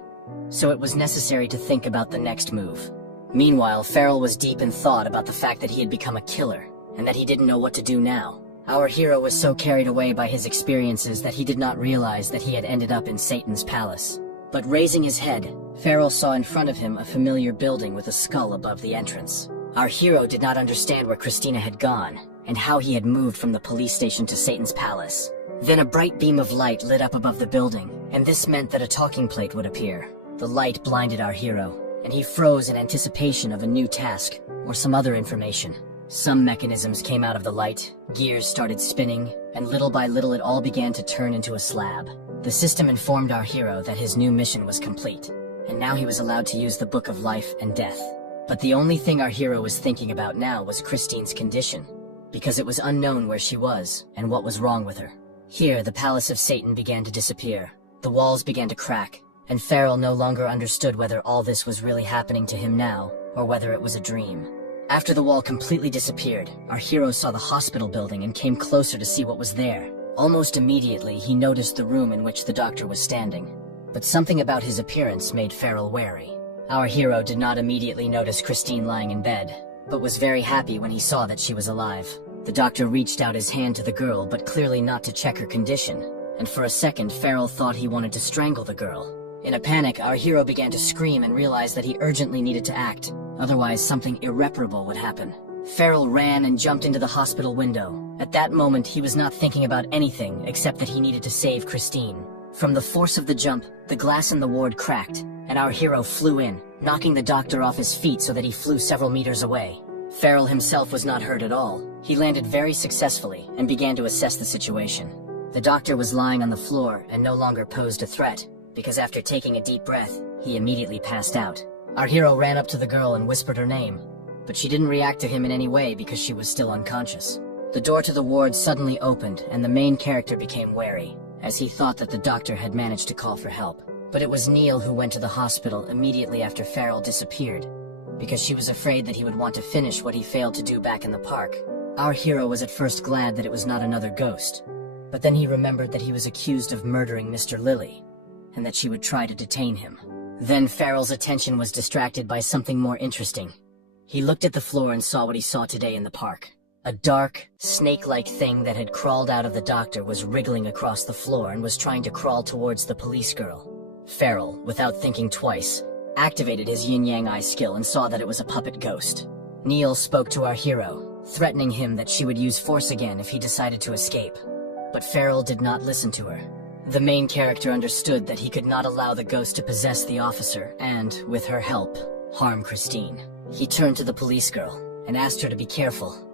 so it was necessary to think about the next move. Meanwhile, Farrell was deep in thought about the fact that he had become a killer, and that he didn't know what to do now. Our hero was so carried away by his experiences that he did not realize that he had ended up in Satan's palace. But raising his head, Farrell saw in front of him a familiar building with a skull above the entrance. Our hero did not understand where Christina had gone, and how he had moved from the police station to Satan's palace. Then a bright beam of light lit up above the building, and this meant that a talking plate would appear. The light blinded our hero, and he froze in anticipation of a new task, or some other information. Some mechanisms came out of the light, gears started spinning, and little by little it all began to turn into a slab. The system informed our hero that his new mission was complete, and now he was allowed to use the Book of Life and Death. But the only thing our hero was thinking about now was Christine's condition, because it was unknown where she was, and what was wrong with her. Here, the Palace of Satan began to disappear. The walls began to crack, and Farrell no longer understood whether all this was really happening to him now, or whether it was a dream. After the wall completely disappeared, our hero saw the hospital building and came closer to see what was there. Almost immediately, he noticed the room in which the doctor was standing. But something about his appearance made Farrell wary. Our hero did not immediately notice Christine lying in bed, but was very happy when he saw that she was alive. The doctor reached out his hand to the girl, but clearly not to check her condition, and for a second Farrell thought he wanted to strangle the girl. In a panic, our hero began to scream and realized that he urgently needed to act, otherwise something irreparable would happen. Farrell ran and jumped into the hospital window. At that moment, he was not thinking about anything except that he needed to save Christine. From the force of the jump, the glass in the ward cracked, and our hero flew in, knocking the doctor off his feet so that he flew several meters away. Farrell himself was not hurt at all. He landed very successfully and began to assess the situation. The doctor was lying on the floor and no longer posed a threat, because after taking a deep breath, he immediately passed out. Our hero ran up to the girl and whispered her name, but she didn't react to him in any way because she was still unconscious. The door to the ward suddenly opened and the main character became wary, as he thought that the doctor had managed to call for help. But it was Neil who went to the hospital immediately after Farrell disappeared, because she was afraid that he would want to finish what he failed to do back in the park. Our hero was at first glad that it was not another ghost, but then he remembered that he was accused of murdering Mr. Lilly, and that she would try to detain him. Then Farrell's attention was distracted by something more interesting. He looked at the floor and saw what he saw today in the park. A dark, snake-like thing that had crawled out of the doctor was wriggling across the floor and was trying to crawl towards the police girl. Farrell, without thinking twice, activated his yin-yang eye skill and saw that it was a puppet ghost. Neil spoke to our hero, threatening him that she would use force again if he decided to escape. But Farrell did not listen to her. The main character understood that he could not allow the ghost to possess the officer and, with her help, harm Christine. He turned to the police girl and asked her to be careful,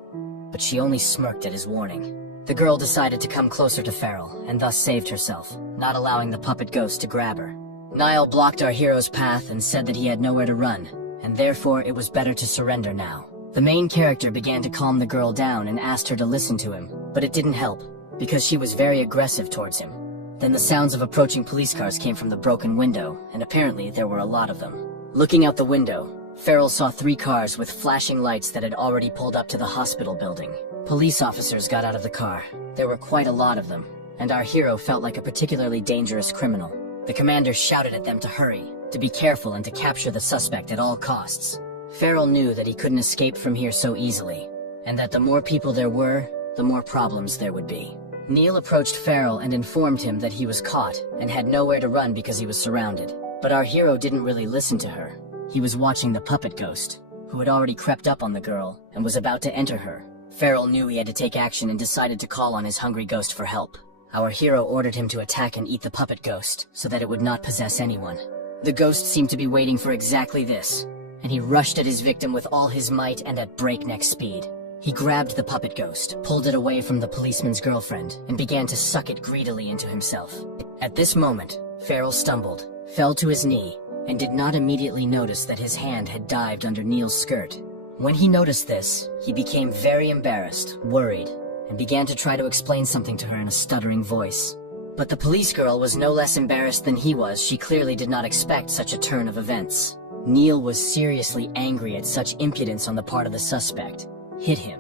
but she only smirked at his warning. The girl decided to come closer to Farrell and thus saved herself, not allowing the puppet ghost to grab her. Niall blocked our hero's path and said that he had nowhere to run, and therefore it was better to surrender now. The main character began to calm the girl down and asked her to listen to him, but it didn't help, because she was very aggressive towards him. Then the sounds of approaching police cars came from the broken window, and apparently there were a lot of them. Looking out the window, Farrell saw 3 cars with flashing lights that had already pulled up to the hospital building. Police officers got out of the car. There were quite a lot of them, and our hero felt like a particularly dangerous criminal. The commander shouted at them to hurry, to be careful and to capture the suspect at all costs. Farrell knew that he couldn't escape from here so easily, and that the more people there were, the more problems there would be. Neil approached Farrell and informed him that he was caught and had nowhere to run because he was surrounded. But our hero didn't really listen to her. He was watching the puppet ghost, who had already crept up on the girl and was about to enter her. Farrell knew he had to take action and decided to call on his hungry ghost for help. Our hero ordered him to attack and eat the puppet ghost so that it would not possess anyone. The ghost seemed to be waiting for exactly this, and he rushed at his victim with all his might and at breakneck speed. He grabbed the puppet ghost, pulled it away from the policeman's girlfriend, and began to suck it greedily into himself. At this moment, Farrell stumbled, fell to his knee, and did not immediately notice that his hand had dived under Neil's skirt. When he noticed this, he became very embarrassed, worried, and began to try to explain something to her in a stuttering voice. But the police girl was no less embarrassed than he was. She clearly did not expect such a turn of events. Neil was seriously angry at such impudence on the part of the suspect, hit him,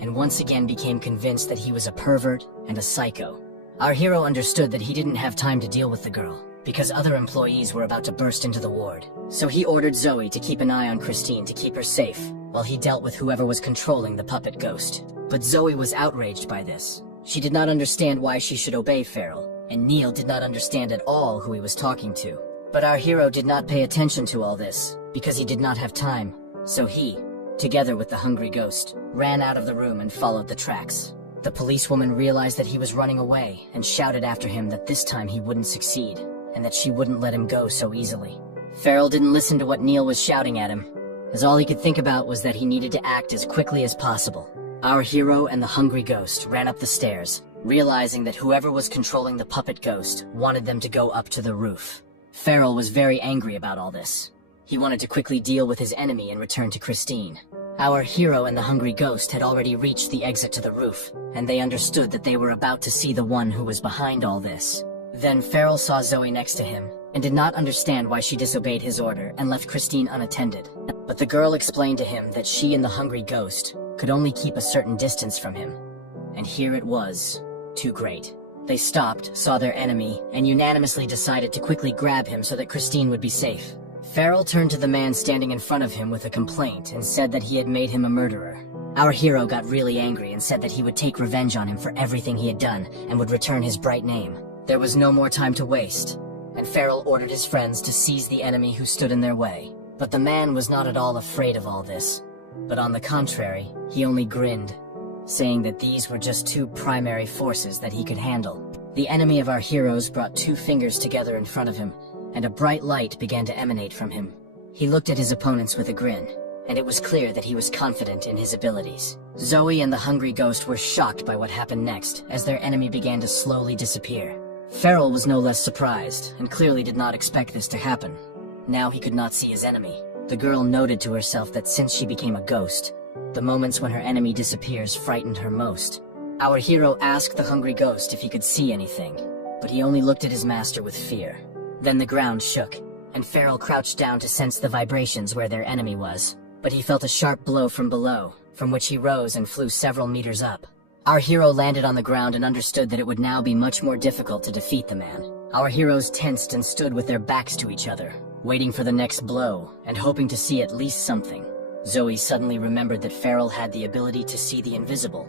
and once again became convinced that he was a pervert and a psycho. Our hero understood that he didn't have time to deal with the girl, because other employees were about to burst into the ward. So he ordered Zoe to keep an eye on Christine to keep her safe, while he dealt with whoever was controlling the puppet ghost. But Zoe was outraged by this. She did not understand why she should obey Farrell, and Neil did not understand at all who he was talking to. But our hero did not pay attention to all this, because he did not have time. So he, together with the hungry ghost, ran out of the room and followed the tracks. The policewoman realized that he was running away and shouted after him that this time he wouldn't succeed, and that she wouldn't let him go so easily. Farrell didn't listen to what Neil was shouting at him, as all he could think about was that he needed to act as quickly as possible. Our hero and the hungry ghost ran up the stairs, realizing that whoever was controlling the puppet ghost wanted them to go up to the roof. Farrell was very angry about all this. He wanted to quickly deal with his enemy and return to Christine. Our hero and the hungry ghost had already reached the exit to the roof, and they understood that they were about to see the one who was behind all this. Then Farrell saw Zoe next to him, and did not understand why she disobeyed his order and left Christine unattended. But the girl explained to him that she and the hungry ghost could only keep a certain distance from him. And here it was, too great. They stopped, saw their enemy, and unanimously decided to quickly grab him so that Christine would be safe. Farrell turned to the man standing in front of him with a complaint and said that he had made him a murderer. Our hero got really angry and said that he would take revenge on him for everything he had done and would return his bright name. There was no more time to waste, and Farrell ordered his friends to seize the enemy who stood in their way. But the man was not at all afraid of all this, but on the contrary, he only grinned, saying that these were just 2 primary forces that he could handle. The enemy of our heroes brought 2 fingers together in front of him, and a bright light began to emanate from him. He looked at his opponents with a grin, and it was clear that he was confident in his abilities. Zoe and the hungry ghost were shocked by what happened next, as their enemy began to slowly disappear. Farrell was no less surprised, and clearly did not expect this to happen. Now he could not see his enemy. The girl noted to herself that since she became a ghost, the moments when her enemy disappears frightened her most. Our hero asked the hungry ghost if he could see anything, but he only looked at his master with fear. Then the ground shook, and Farrell crouched down to sense the vibrations where their enemy was. But he felt a sharp blow from below, from which he rose and flew several meters up. Our hero landed on the ground and understood that it would now be much more difficult to defeat the man. Our heroes tensed and stood with their backs to each other, waiting for the next blow and hoping to see at least something. Zoe suddenly remembered that Farrell had the ability to see the invisible,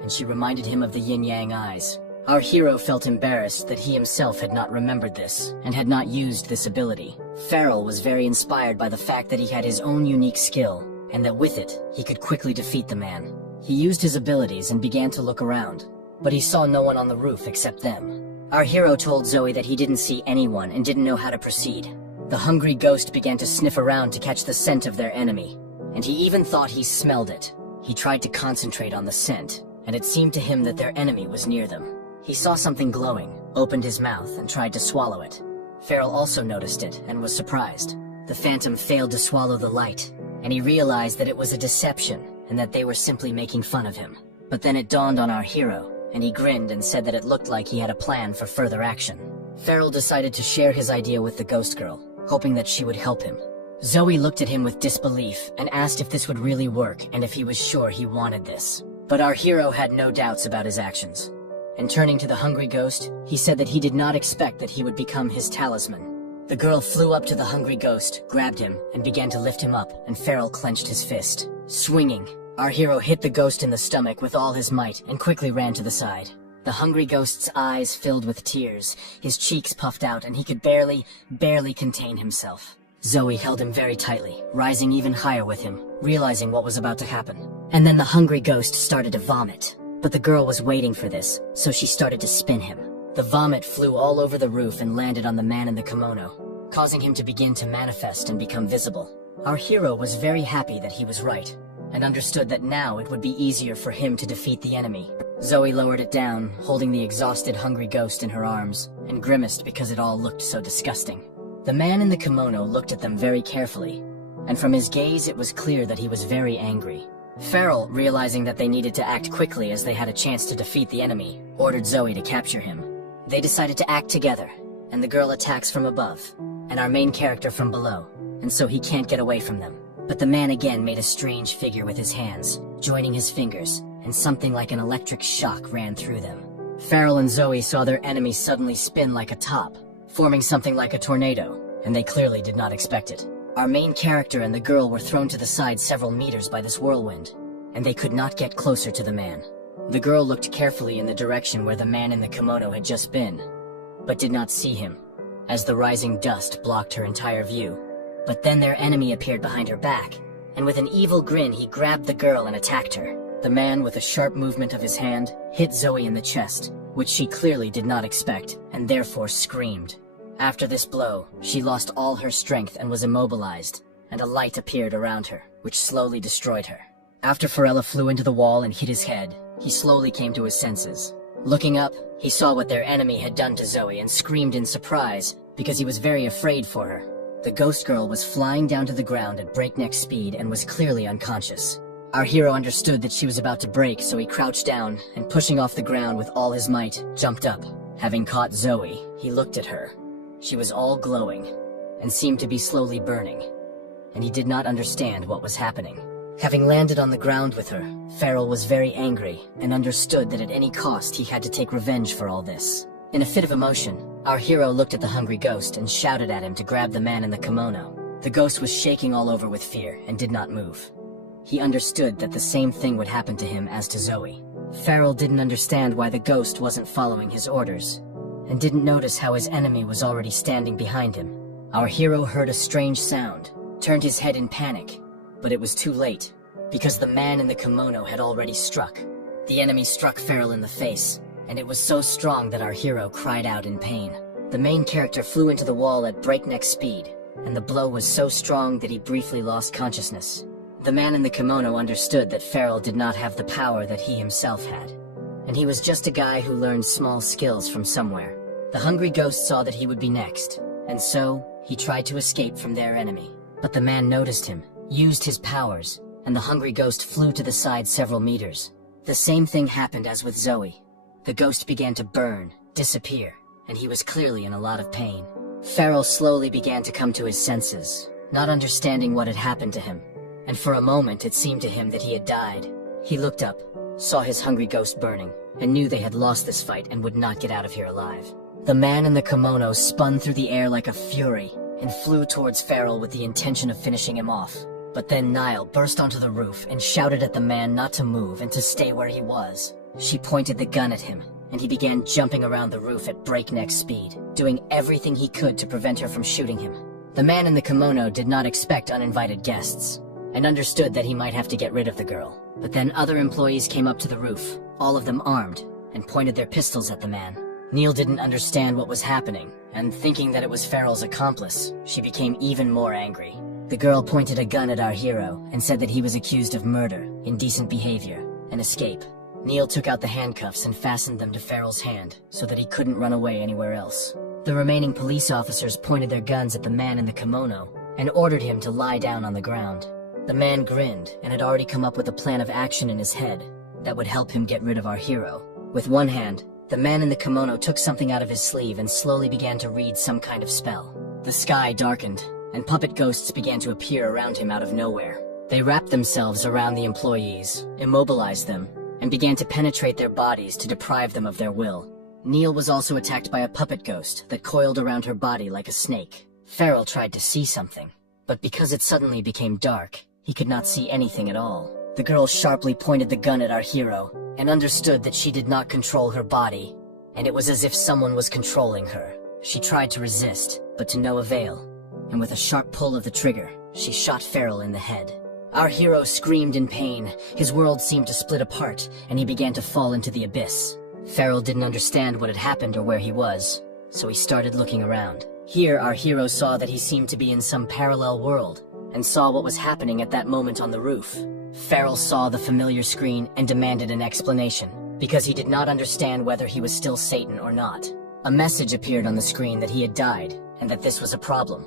and she reminded him of the yin-yang eyes. Our hero felt embarrassed that he himself had not remembered this, and had not used this ability. Farrell was very inspired by the fact that he had his own unique skill, and that with it, he could quickly defeat the man. He used his abilities and began to look around, but he saw no one on the roof except them. Our hero told Zoe that he didn't see anyone and didn't know how to proceed. The hungry ghost began to sniff around to catch the scent of their enemy, and he even thought he smelled it. He tried to concentrate on the scent, and it seemed to him that their enemy was near them. He saw something glowing, opened his mouth, and tried to swallow it. Farrell also noticed it and was surprised. The phantom failed to swallow the light, and he realized that it was a deception and that they were simply making fun of him. But then it dawned on our hero, and he grinned and said that it looked like he had a plan for further action. Farrell decided to share his idea with the ghost girl, hoping that she would help him. Zoe looked at him with disbelief and asked if this would really work and if he was sure he wanted this. But our hero had no doubts about his actions. And turning to the hungry ghost, he said that he did not expect that he would become his talisman. The girl flew up to the hungry ghost, grabbed him, and began to lift him up, and Farrell clenched his fist. Swinging, our hero hit the ghost in the stomach with all his might and quickly ran to the side. The hungry ghost's eyes filled with tears, his cheeks puffed out, and he could barely contain himself. Zoe held him very tightly, rising even higher with him, realizing what was about to happen. And then the hungry ghost started to vomit. But the girl was waiting for this, so she started to spin him. The vomit flew all over the roof and landed on the man in the kimono, causing him to begin to manifest and become visible. Our hero was very happy that he was right, and understood that now it would be easier for him to defeat the enemy. Zoe lowered it down, holding the exhausted hungry ghost in her arms, and grimaced because it all looked so disgusting. The man in the kimono looked at them very carefully, and from his gaze it was clear that he was very angry. Farrell, realizing that they needed to act quickly as they had a chance to defeat the enemy, ordered Zoe to capture him. They decided to act together, and the girl attacks from above, and our main character from below, and so he can't get away from them. But the man again made a strange figure with his hands, joining his fingers, and something like an electric shock ran through them. Farrell and Zoe saw their enemy suddenly spin like a top, forming something like a tornado, and they clearly did not expect it. Our main character and the girl were thrown to the side several meters by this whirlwind, and they could not get closer to the man. The girl looked carefully in the direction where the man in the kimono had just been, but did not see him, as the rising dust blocked her entire view. But then their enemy appeared behind her back, and with an evil grin he grabbed the girl and attacked her. The man, with a sharp movement of his hand, hit Zoe in the chest, which she clearly did not expect, and therefore screamed. After this blow, she lost all her strength and was immobilized, and a light appeared around her, which slowly destroyed her. After Farrell flew into the wall and hit his head, he slowly came to his senses. Looking up, he saw what their enemy had done to Zoe and screamed in surprise, because he was very afraid for her. The ghost girl was flying down to the ground at breakneck speed and was clearly unconscious. Our hero understood that she was about to break, so he crouched down, and pushing off the ground with all his might, jumped up. Having caught Zoe, he looked at her. She was all glowing, and seemed to be slowly burning, and he did not understand what was happening. Having landed on the ground with her, Farrell was very angry, and understood that at any cost he had to take revenge for all this. In a fit of emotion, our hero looked at the hungry ghost and shouted at him to grab the man in the kimono. The ghost was shaking all over with fear, and did not move. He understood that the same thing would happen to him as to Zoe. Farrell didn't understand why the ghost wasn't following his orders, and didn't notice how his enemy was already standing behind him. Our hero heard a strange sound, turned his head in panic, but it was too late, because the man in the kimono had already struck. The enemy struck Farrell in the face, and it was so strong that our hero cried out in pain. The main character flew into the wall at breakneck speed, and the blow was so strong that he briefly lost consciousness. The man in the kimono understood that Farrell did not have the power that he himself had, and he was just a guy who learned small skills from somewhere. The hungry ghost saw that he would be next, and so, he tried to escape from their enemy. But the man noticed him, used his powers, and the hungry ghost flew to the side several meters. The same thing happened as with Zoe. The ghost began to burn, disappear, and he was clearly in a lot of pain. Farrell slowly began to come to his senses, not understanding what had happened to him, and for a moment it seemed to him that he had died. He looked up, saw his hungry ghost burning, and knew they had lost this fight and would not get out of here alive. The man in the kimono spun through the air like a fury, and flew towards Farrell with the intention of finishing him off. But then Nile burst onto the roof and shouted at the man not to move and to stay where he was. She pointed the gun at him, and he began jumping around the roof at breakneck speed, doing everything he could to prevent her from shooting him. The man in the kimono did not expect uninvited guests, and understood that he might have to get rid of the girl. But then other employees came up to the roof, all of them armed, and pointed their pistols at the man. Neil didn't understand what was happening, and thinking that it was Farrell's accomplice, she became even more angry. The girl pointed a gun at our hero and said that he was accused of murder, indecent behavior, and escape. Neil took out the handcuffs and fastened them to Farrell's hand so that he couldn't run away anywhere else. The remaining police officers pointed their guns at the man in the kimono and ordered him to lie down on the ground. The man grinned and had already come up with a plan of action in his head that would help him get rid of our hero. With one hand, the man in the kimono took something out of his sleeve and slowly began to read some kind of spell. The sky darkened, and puppet ghosts began to appear around him out of nowhere. They wrapped themselves around the employees, immobilized them, and began to penetrate their bodies to deprive them of their will. Neil was also attacked by a puppet ghost that coiled around her body like a snake. Farrell tried to see something, but because it suddenly became dark, he could not see anything at all. The girl sharply pointed the gun at our hero, and understood that she did not control her body, and it was as if someone was controlling her. She tried to resist, but to no avail, and with a sharp pull of the trigger, she shot Farrell in the head. Our hero screamed in pain, his world seemed to split apart, and he began to fall into the abyss. Farrell didn't understand what had happened or where he was, so he started looking around. Here, our hero saw that he seemed to be in some parallel world, and saw what was happening at that moment on the roof. Farrell saw the familiar screen and demanded an explanation, because he did not understand whether he was still Satan or not. A message appeared on the screen that he had died, and that this was a problem.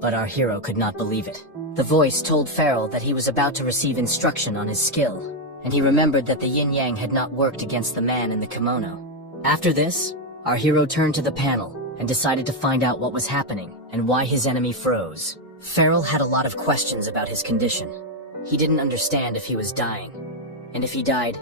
But our hero could not believe it. The voice told Farrell that he was about to receive instruction on his skill, and he remembered that the yin-yang had not worked against the man in the kimono. After this, our hero turned to the panel and decided to find out what was happening and why his enemy froze. Farrell had a lot of questions about his condition. He didn't understand if he was dying, and if he died,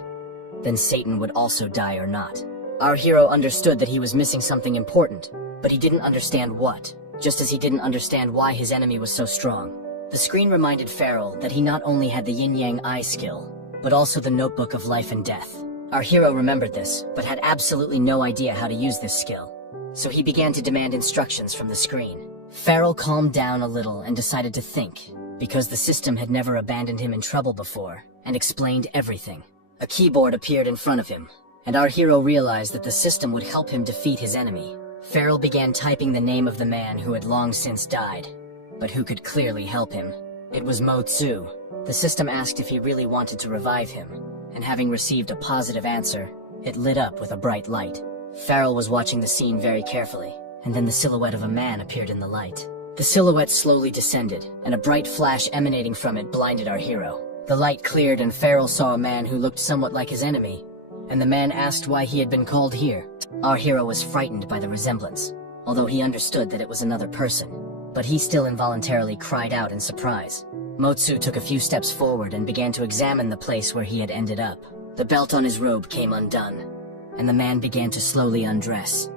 then Satan would also die or not. Our hero understood that he was missing something important, but he didn't understand what, just as he didn't understand why his enemy was so strong. The screen reminded Farrell that he not only had the yin-yang eye skill, but also the notebook of life and death. Our hero remembered this, but had absolutely no idea how to use this skill, so he began to demand instructions from the screen. Farrell calmed down a little and decided to think, because the system had never abandoned him in trouble before, and explained everything. A keyboard appeared in front of him, and our hero realized that the system would help him defeat his enemy. Farrell began typing the name of the man who had long since died, but who could clearly help him. It was Mo Tzu. The system asked if he really wanted to revive him, and having received a positive answer, it lit up with a bright light. Farrell was watching the scene very carefully, and then the silhouette of a man appeared in the light. The silhouette slowly descended, and a bright flash emanating from it blinded our hero. The light cleared and Farrell saw a man who looked somewhat like his enemy, and the man asked why he had been called here. Our hero was frightened by the resemblance, although he understood that it was another person, but he still involuntarily cried out in surprise. Motsu took a few steps forward and began to examine the place where he had ended up. The belt on his robe came undone, and the man began to slowly undress,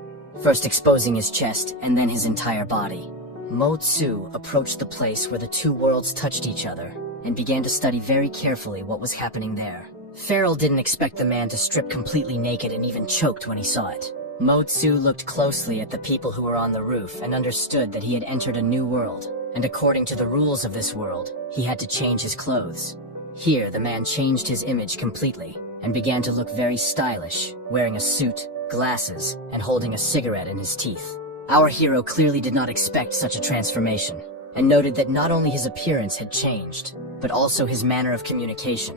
first exposing his chest and then his entire body. Motsu approached the place where the two worlds touched each other and began to study very carefully what was happening there. Farrell didn't expect the man to strip completely naked and even choked when he saw it. Motsu looked closely at the people who were on the roof and understood that he had entered a new world, and according to the rules of this world, he had to change his clothes. Here, the man changed his image completely and began to look very stylish, wearing a suit, glasses, and holding a cigarette in his teeth. Our hero clearly did not expect such a transformation, and noted that not only his appearance had changed, but also his manner of communication.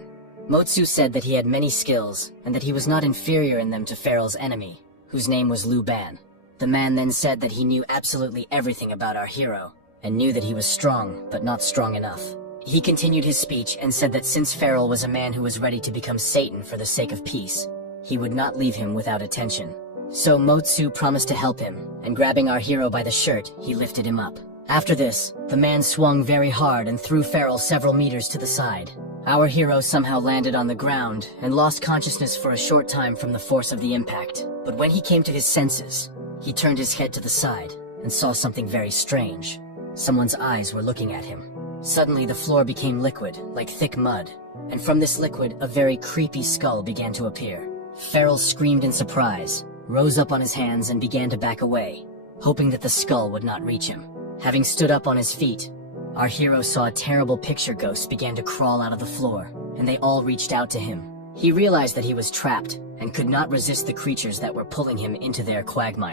Motsu said that he had many skills, and that he was not inferior in them to Farrell's enemy, whose name was Lu Ban. The man then said that he knew absolutely everything about our hero, and knew that he was strong, but not strong enough. He continued his speech and said that since Farrell was a man who was ready to become Satan for the sake of peace, he would not leave him without attention. So Motsu promised to help him, and grabbing our hero by the shirt, he lifted him up. After this, the man swung very hard and threw Farrell several meters to the side. Our hero somehow landed on the ground and lost consciousness for a short time from the force of the impact. But when he came to his senses, he turned his head to the side and saw something very strange. Someone's eyes were looking at him. Suddenly, the floor became liquid, like thick mud, and from this liquid, a very creepy skull began to appear. Farrell screamed in surprise, rose up on his hands, and began to back away, hoping that the skull would not reach him. Having stood up on his feet, our hero saw a terrible picture ghost began to crawl out of the floor, and they all reached out to him. He realized that he was trapped, and could not resist the creatures that were pulling him into their quagmire.